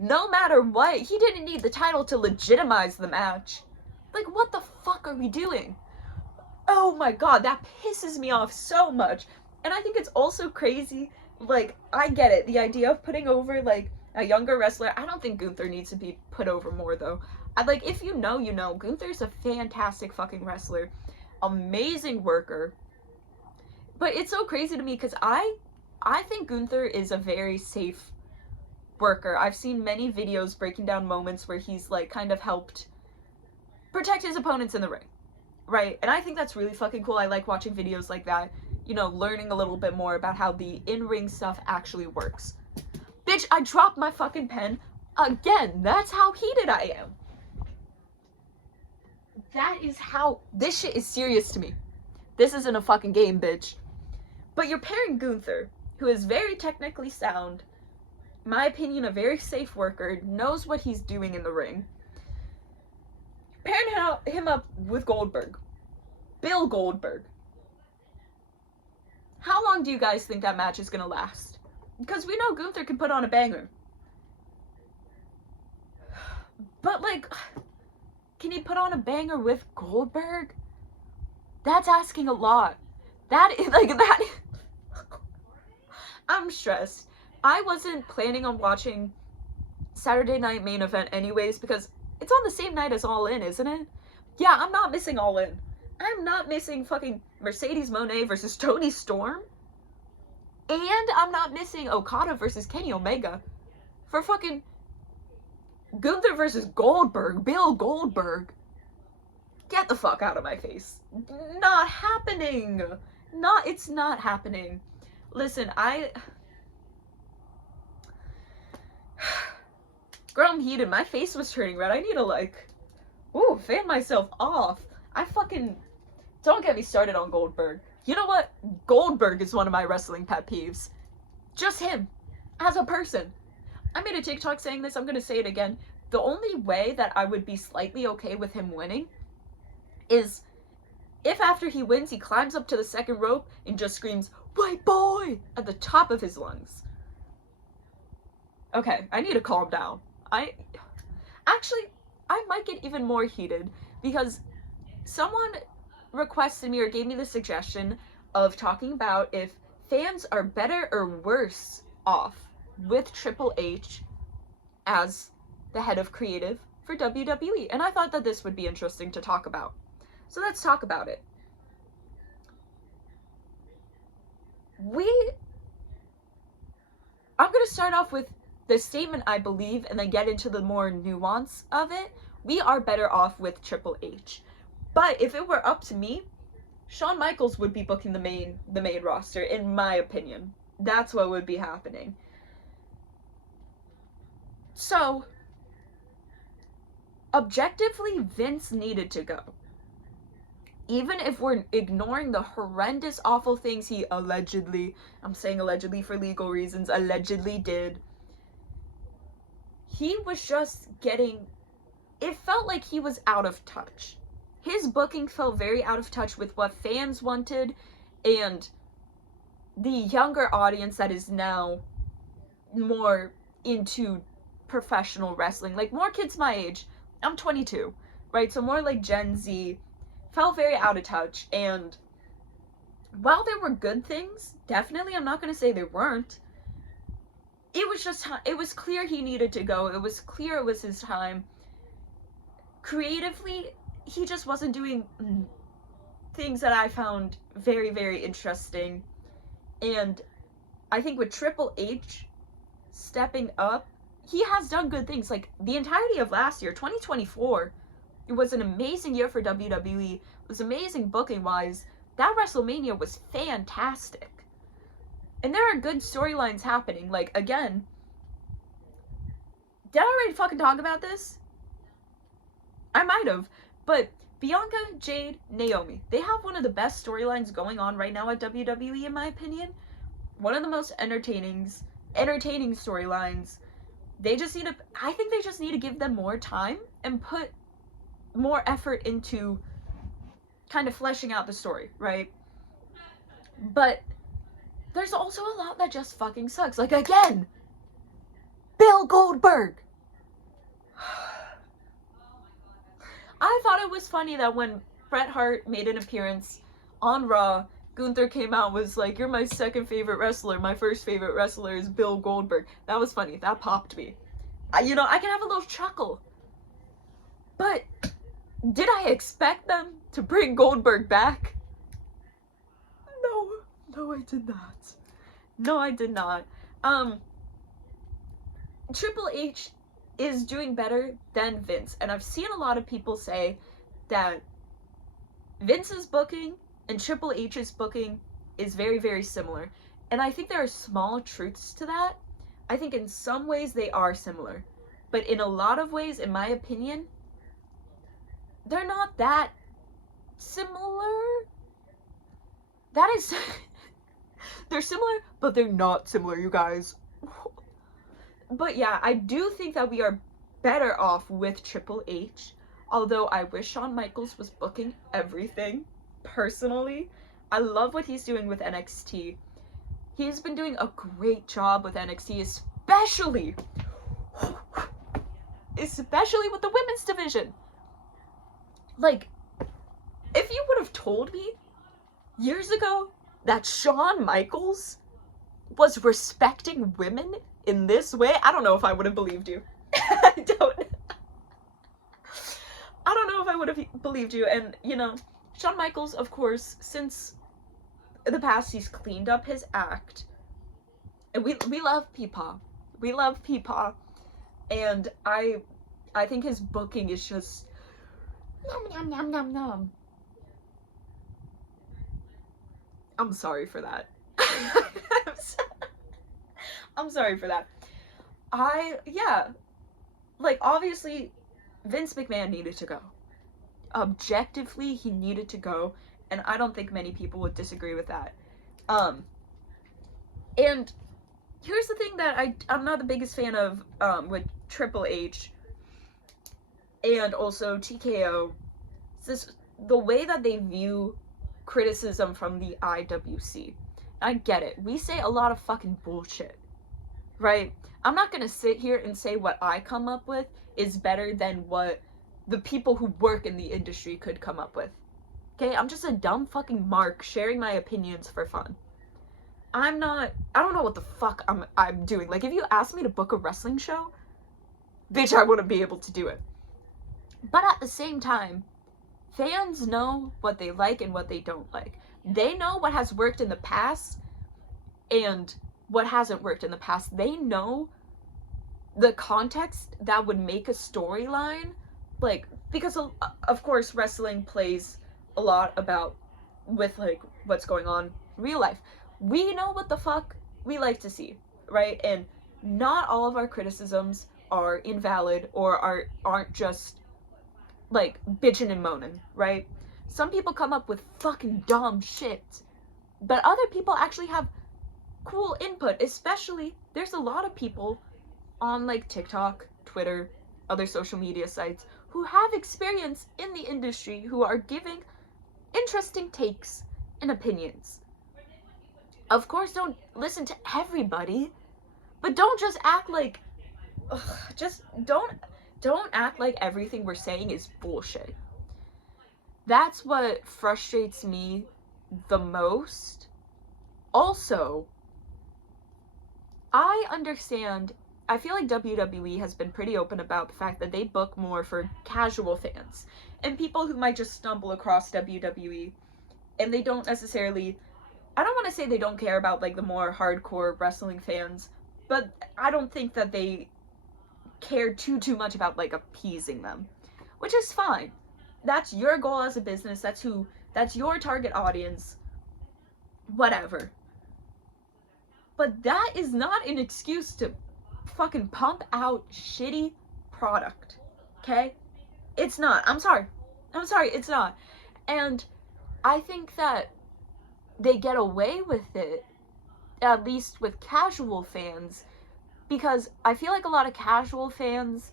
No matter what, he didn't need the title to legitimize the match. Like, what the fuck are we doing? Oh my god, that pisses me off so much. And I think it's also crazy, like, I get it, the idea of putting over, like, a younger wrestler. I don't think Gunther needs to be put over more, though. If you know, you know. Gunther's a fantastic fucking wrestler. Amazing worker. But it's so crazy to me, because I think Gunther is a very safe worker. I've seen many videos breaking down moments where he's, like, kind of helped protect his opponents in the ring, right? And I think that's really fucking cool. I like watching videos like that, you know, learning a little bit more about how the in-ring stuff actually works. Bitch, I dropped my fucking pen again. That's how heated I am. That is how, this shit is serious to me. This isn't a fucking game, bitch. But you're pairing Gunther, who is very technically sound, in my opinion, a very safe worker, knows what he's doing in the ring. Pairing him up with Goldberg. Bill Goldberg. How long do you guys think that match is gonna last? Because we know Gunther can put on a banger. But, like, can he put on a banger with Goldberg? That's asking a lot. I'm stressed. I wasn't planning on watching Saturday Night Main Event anyways, because it's on the same night as All In, isn't it? Yeah, I'm not missing All In. I'm not missing fucking Mercedes Moné versus Toni Storm. And I'm not missing Okada versus Kenny Omega for fucking Gunther versus Goldberg, Bill Goldberg. Get the fuck out of my face. Not happening. It's not happening. Listen, girl, I'm heated. My face was turning red. I need to, like, fan myself off. Don't get me started on Goldberg. You know what? Goldberg is one of my wrestling pet peeves. Just him. As a person. I made a TikTok saying this. I'm going to say it again. The only way that I would be slightly okay with him winning is if after he wins, he climbs up to the second rope and just screams, "White boy!" at the top of his lungs. Okay, I need to calm down. I might get even more heated because someone requested me or gave me the suggestion of talking about if fans are better or worse off with Triple H as the head of creative for WWE. And I thought that this would be interesting to talk about. So let's talk about it. I'm going to start off with the statement I believe and then get into the more nuance of it. We are better off with Triple H. But if it were up to me, Shawn Michaels would be booking the main roster, in my opinion. That's what would be happening. So, objectively, Vince needed to go. Even if we're ignoring the horrendous, awful things he allegedly, I'm saying allegedly for legal reasons, allegedly did, he was just it felt like he was out of touch. His booking felt very out of touch with what fans wanted and the younger audience that is now more into professional wrestling. Like, more kids my age, I'm 22, right? So more like Gen Z, felt very out of touch. And while there were good things, definitely, I'm not going to say there weren't. It was clear he needed to go. It was clear it was his time. Creatively, he just wasn't doing things that I found very, very interesting. And I think with Triple H stepping up, he has done good things. Like, the entirety of last year, 2024, it was an amazing year for WWE. It was amazing booking-wise. That WrestleMania was fantastic. And there are good storylines happening. Like, again, did I already fucking talk about this? I might have. But Bianca, Jade, Naomi, they have one of the best storylines going on right now at WWE, in my opinion. One of the most entertaining storylines. I think they just need to give them more time and put more effort into kind of fleshing out the story, right? But there's also a lot that just fucking sucks. Like, again, Bill Goldberg. I thought it was funny that when Bret Hart made an appearance on Raw, Gunther came out and was like, "You're my second favorite wrestler. My first favorite wrestler is Bill Goldberg." That was funny. That popped me. I can have a little chuckle. But did I expect them to bring Goldberg back? No, I did not. No, I did not. Triple H is doing better than Vince, and I've seen a lot of people say that Vince's booking and Triple H's booking is very, very similar. And I think there are small truths to that. I think in some ways they are similar. But in a lot of ways, in my opinion, they're not that similar. That is... They're similar, but they're not similar, you guys. But yeah, I do think that we are better off with Triple H. Although I wish Shawn Michaels was booking everything, personally. I love what he's doing with NXT. He's been doing a great job with NXT, especially with the women's division. Like, if you would have told me years ago that Shawn Michaels was respecting women in this way, I don't know if I would have believed you. I don't know if I would have believed you. And, Shawn Michaels, of course, since the past, he's cleaned up his act. And we love Peepaw. We love Peepaw. And I think his booking is just... Nom, nom, nom, nom, nom. I'm sorry for that. I'm sorry for that. Obviously, Vince McMahon needed to go. Objectively, he needed to go, and I don't think many people would disagree with that. And here's the thing that I'm not the biggest fan of with Triple H and also TKO. It's the way that they view criticism from the IWC. I get it. We say a lot of fucking bullshit, right? I'm not gonna sit here and say what I come up with is better than what the people who work in the industry could come up with. Okay? I'm just a dumb fucking mark sharing my opinions for fun. I don't know what the fuck I'm doing. Like, if you asked me to book a wrestling show, bitch, I wouldn't be able to do it. But at the same time, fans know what they like and what they don't like. They know what has worked in the past and what hasn't worked in the past. They know the context that would make a storyline, like, because of course wrestling plays a lot about with like what's going on in real life. We know what the fuck we like to see, right? And not all of our criticisms are invalid or aren't just like bitching and moaning, right? Some people come up with fucking dumb shit, but other people actually have cool input. Especially, there's a lot of people on like TikTok, Twitter, other social media sites who have experience in the industry, who are giving interesting takes and opinions. Of course, don't listen to everybody, But don't just act like, just don't act like everything we're saying is bullshit. That's what frustrates me the most. Also, I understand, I feel like WWE has been pretty open about the fact that they book more for casual fans and people who might just stumble across WWE, and they don't necessarily, I don't want to say they don't care about like the more hardcore wrestling fans, but I don't think that they care too much about like appeasing them, which is fine. That's your goal as a business. That's your target audience. Whatever. But that is not an excuse to fucking pump out shitty product. Okay? It's not. I'm sorry, it's not. And I think that they get away with it, at least with casual fans, because I feel like a lot of casual fans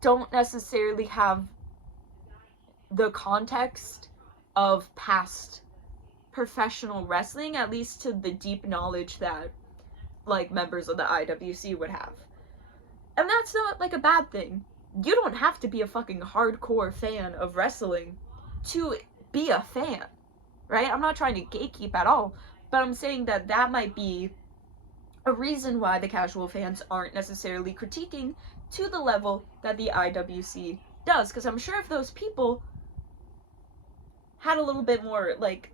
don't necessarily have the context of past professional wrestling, at least to the deep knowledge that like members of the IWC would have. And that's not like a bad thing. You don't have to be a fucking hardcore fan of wrestling to be a fan, right? I'm not trying to gatekeep at all, but I'm saying that that might be a reason why the casual fans aren't necessarily critiquing to the level that the IWC does, because I'm sure if those people had a little bit more like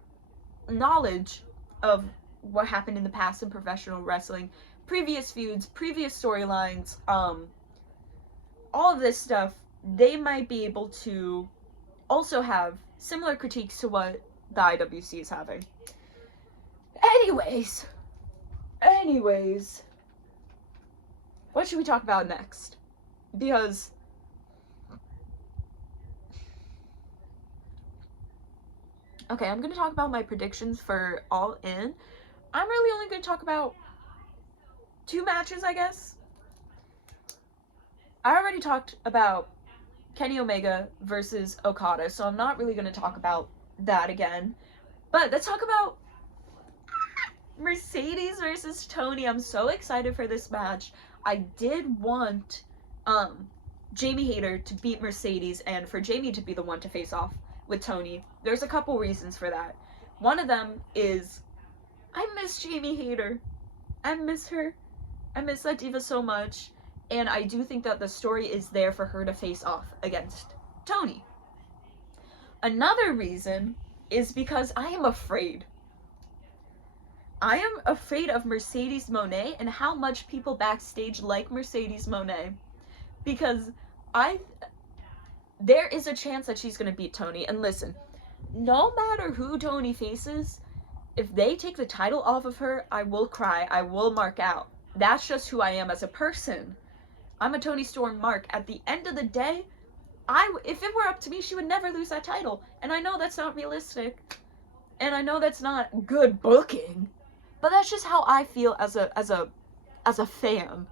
knowledge of what happened in the past in professional wrestling, previous feuds, previous storylines, all of this stuff, they might be able to also have similar critiques to what the IWC is having. Anyways, what should we talk about next? Because okay, I'm gonna talk about my predictions for All In. I'm really only gonna talk about 2 matches, I guess. I already talked about Kenny Omega versus Okada, so I'm not really gonna talk about that again. But let's talk about Mercedes versus Tony. I'm so excited for this match. I did want Jamie Hayter to beat Mercedes and for Jamie to be the one to face off with Tony. There's a couple reasons for that. One of them is I miss Jamie Hayter. I miss her. I miss that diva so much. And I do think that the story is there for her to face off against Tony. Another reason is because I am afraid. I am afraid of Mercedes Moné and how much people backstage like Mercedes Moné. Because there is a chance that she's going to beat Tony. And listen, no matter who Tony faces, if they take the title off of her, I will cry. I will mark out. That's just who I am as a person. I'm a Toni Storm mark. At the end of the day, if it were up to me, she would never lose that title. And I know that's not realistic. And I know that's not good booking. But that's just how I feel as a fan.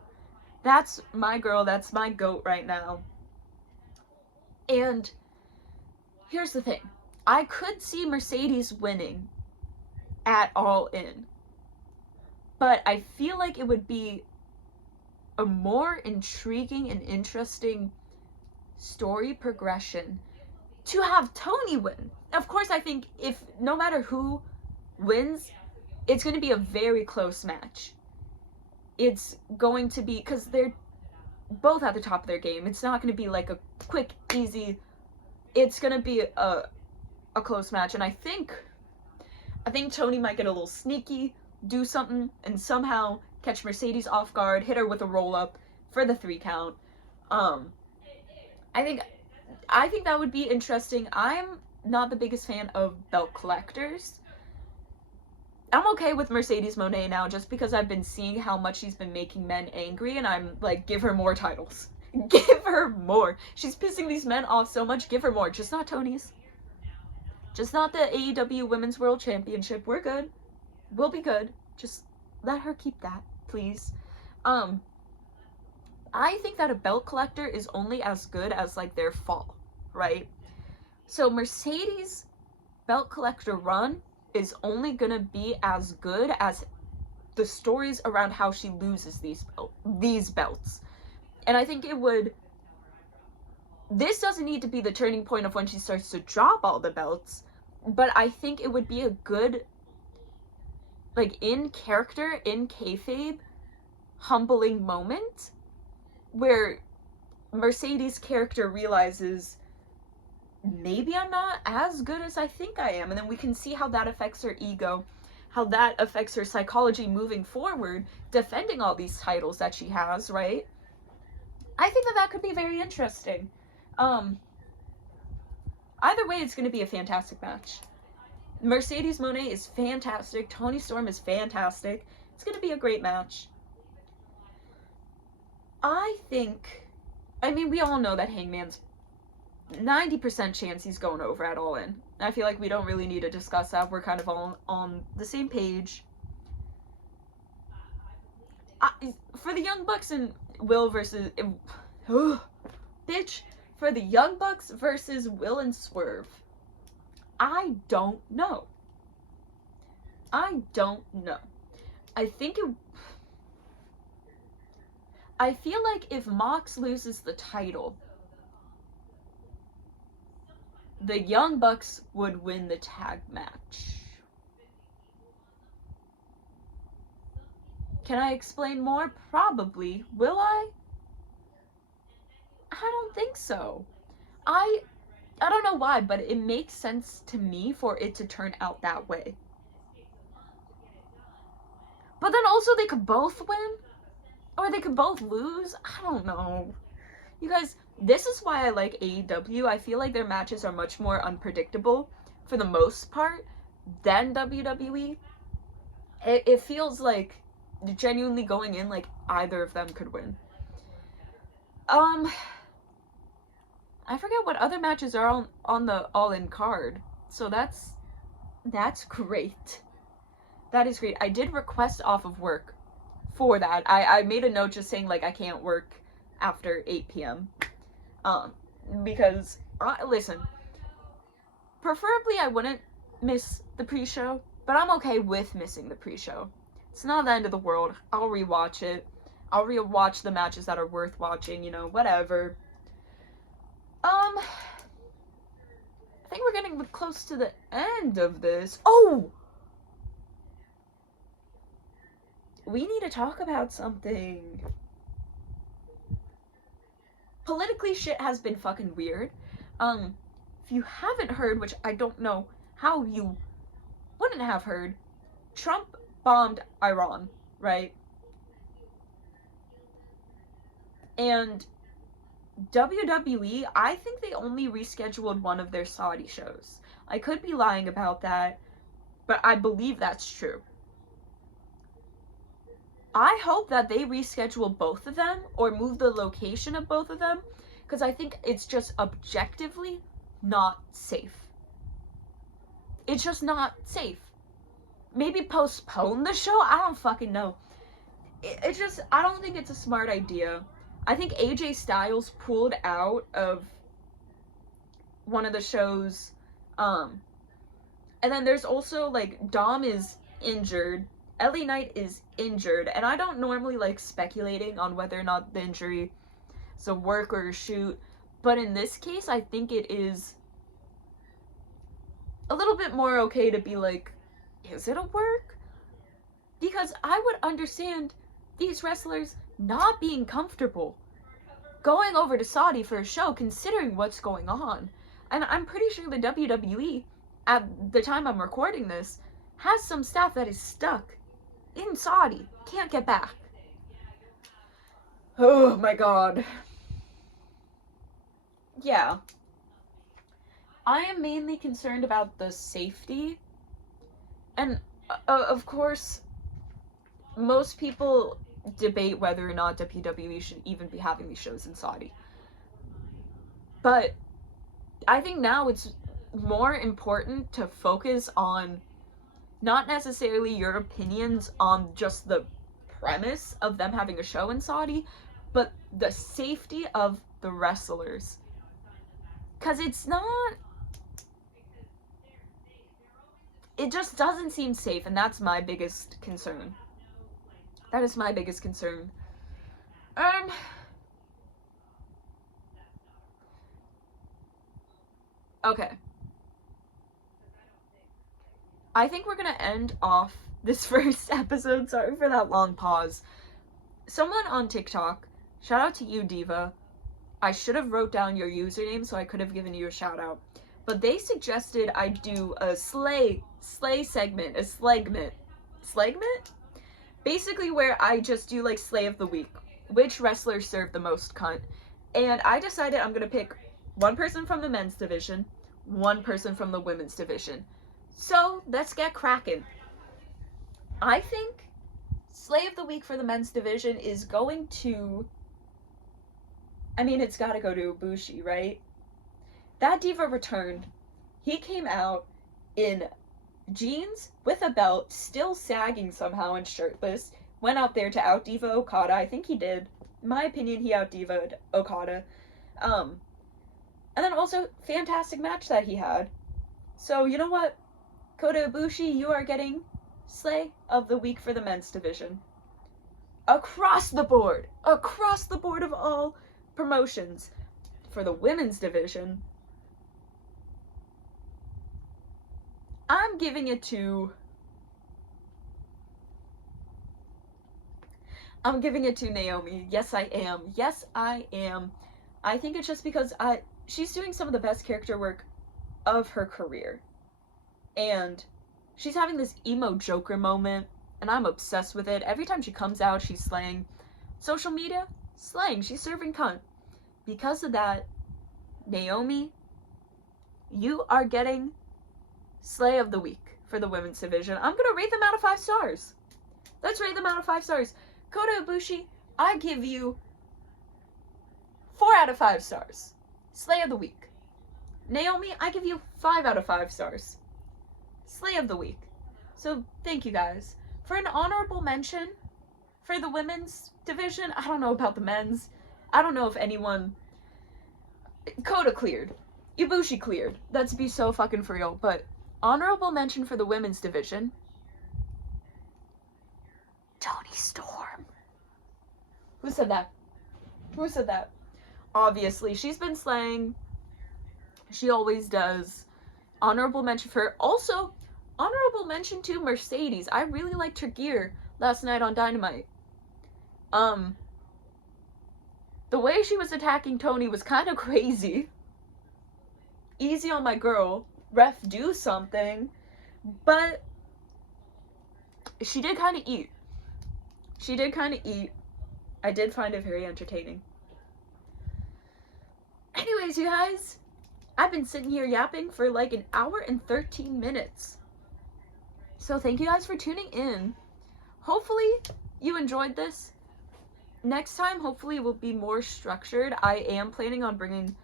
That's my girl, that's my GOAT right now. And here's the thing. I could see Mercedes winning at All In. But I feel like it would be a more intriguing and interesting story progression to have Tony win. Of course, I think if no matter who wins, it's going to be a very close match. It's going to be, because they're both at the top of their game. It's not going to be like a quick, easy, it's going to be a close match. And I think Tony might get a little sneaky, do something, and somehow catch Mercedes off guard, hit her with a roll-up for the 3 count. I think that would be interesting. I'm not the biggest fan of belt collectors. I'm okay with Mercedes Moné now just because I've been seeing how much she's been making men angry, and I'm like, give her more titles. Give her more. She's pissing these men off so much, give her more. Just not Tony's. Just not the AEW Women's World Championship. We're good. We'll be good. Just let her keep that, please. I think that a belt collector is only as good as like their fall, right? So Mercedes belt collector run is only gonna be as good as the stories around how she loses these belts. And I think this doesn't need to be the turning point of when she starts to drop all the belts, but I think it would be a good, like, in character, in kayfabe, humbling moment where Mercedes' character realizes, maybe I'm not as good as I think I am, and then we can see how that affects her ego, how that affects her psychology moving forward, defending all these titles that she has, right? I think that could be very interesting. Either way, it's going to be a fantastic match. Mercedes Moné is fantastic. Toni Storm is fantastic. It's going to be a great match. I mean, we all know that Hangman's 90% chance he's going over at All In. I feel like we don't really need to discuss that. We're kind of all on the same page. For the Young Bucks and Will versus... bitch. For the Young Bucks versus Will and Swerve, I don't know. I feel like if Mox loses the title, the Young Bucks would win the tag match. Can I explain more? Probably. Will I? I don't think so. I don't know why, but it makes sense to me for it to turn out that way. But then also they could both win, or they could both lose. I don't know. You guys, this is why I like AEW. I feel like their matches are much more unpredictable for the most part than WWE. It feels like genuinely going in like either of them could win. I forget what other matches are on the All-In card. So that's great. That is great. I did request off of work for that. I made a note just saying, like, I can't work after 8 p.m. Because, listen, preferably I wouldn't miss the pre-show, but I'm okay with missing the pre-show. It's not the end of the world. I'll rewatch it. I'll rewatch the matches that are worth watching, you know, whatever. I think we're getting close to the end of this. Oh! We need to talk about something. Politically, shit has been fucking weird. If you haven't heard, which I don't know how you wouldn't have heard, Trump bombed Iran, right? And WWE, I think they only rescheduled one of their Saudi shows. I could be lying about that, but I believe that's true. I hope that they reschedule both of them or move the location of both of them, because I think it's just objectively not safe. It's just not safe. Maybe postpone the show? I don't fucking know. It's just, I don't think it's a smart idea. I think AJ Styles pulled out of one of the shows. And then there's also, like, Dom is injured. LA Knight is injured. And I don't normally like speculating on whether or not the injury is a work or a shoot. But in this case, I think it is a little bit more okay to be like, is it a work? Because I would understand these wrestlers not being comfortable going over to Saudi for a show, considering what's going on. And I'm pretty sure the WWE, at the time I'm recording this, has some staff that is stuck in Saudi, can't get back. Oh my god. Yeah. I am mainly concerned about the safety. And, of course, most people debate whether or not WWE should even be having these shows in Saudi. But I think now it's more important to focus on not necessarily your opinions on just the premise of them having a show in Saudi, but the safety of the wrestlers. Because it's not... It just doesn't seem safe, and that's my biggest concern. That is my biggest concern. Okay. I think we're gonna end off this first episode. Sorry for that long pause. Someone on TikTok, shout out to you, Diva. I should have wrote down your username so I could have given you a shout out. But they suggested I do a slay segment, a slegment. Slegment? Basically where I just do like slay of the week. Which wrestlers serve the most cunt? And I decided I'm gonna pick one person from the men's division, one person from the women's division. So let's get cracking. I think slay of the week for the men's division is going to, I mean, it's gotta go to Ibushi, right? That diva returned. He came out in jeans with a belt, still sagging somehow and shirtless. Went out there to out diva Okada. I think he did. In my opinion, he out diva'd Okada. And then also, fantastic match that he had. So, you know what? Kota Ibushi, you are getting slay of the week for the men's division. Across the board of all promotions. For the women's division, I'm giving it to Naomi. Yes, I am. I think it's just because she's doing some of the best character work of her career. And she's having this emo Joker moment, and I'm obsessed with it. Every time she comes out, she's slaying. Social media, slaying. She's serving cunt. Because of that, Naomi, you are getting slay of the week for the women's division. I'm gonna rate them out of 5 stars. Let's rate them out of 5 stars. Kota Ibushi, I give you 4 out of 5 stars. Slay of the week. Naomi, I give you 5 out of 5 stars. Slay of the week. So thank you guys. For an honorable mention for the women's division, I don't know about the men's. I don't know if anyone. Kota cleared. Ibushi cleared. Let's be so fucking for real. But honorable mention for the women's division, Toni Storm. Who said that? Who said that? Obviously, she's been slaying. She always does. Honorable mention for her. Also, honorable mention to Mercedes. I really liked her gear last night on Dynamite. The way she was attacking Toni was kind of crazy. Easy on my girl. Ref, do something. But she did kind of eat. I did find it very entertaining. Anyways, you guys, I've been sitting here yapping for like an hour and 13 minutes. So thank you guys for tuning in. Hopefully you enjoyed this. Next time, hopefully it will be more structured. I am planning on bringing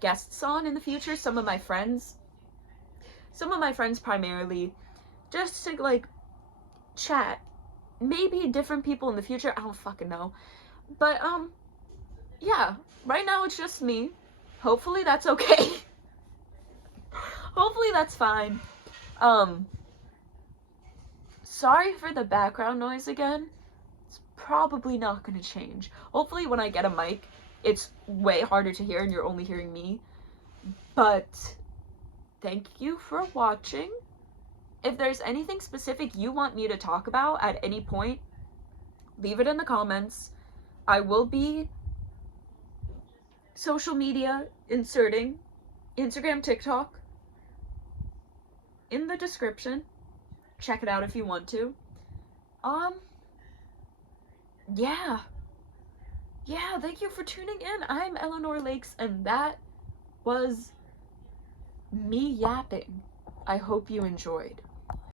guests on in the future. Some of my friends primarily, just to like chat. Maybe different people in the future. I don't fucking know. But yeah, right now it's just me. Hopefully that's okay. Hopefully that's fine. Sorry for the background noise again. It's probably not gonna change. Hopefully when I get a mic, it's way harder to hear and you're only hearing me. But thank you for watching. If there's anything specific you want me to talk about at any point, leave it in the comments. I will be social media inserting Instagram, TikTok in the description. Check it out if you want to. Yeah, thank you for tuning in. I'm Eleanor Lakes, and that was me yapping. I hope you enjoyed.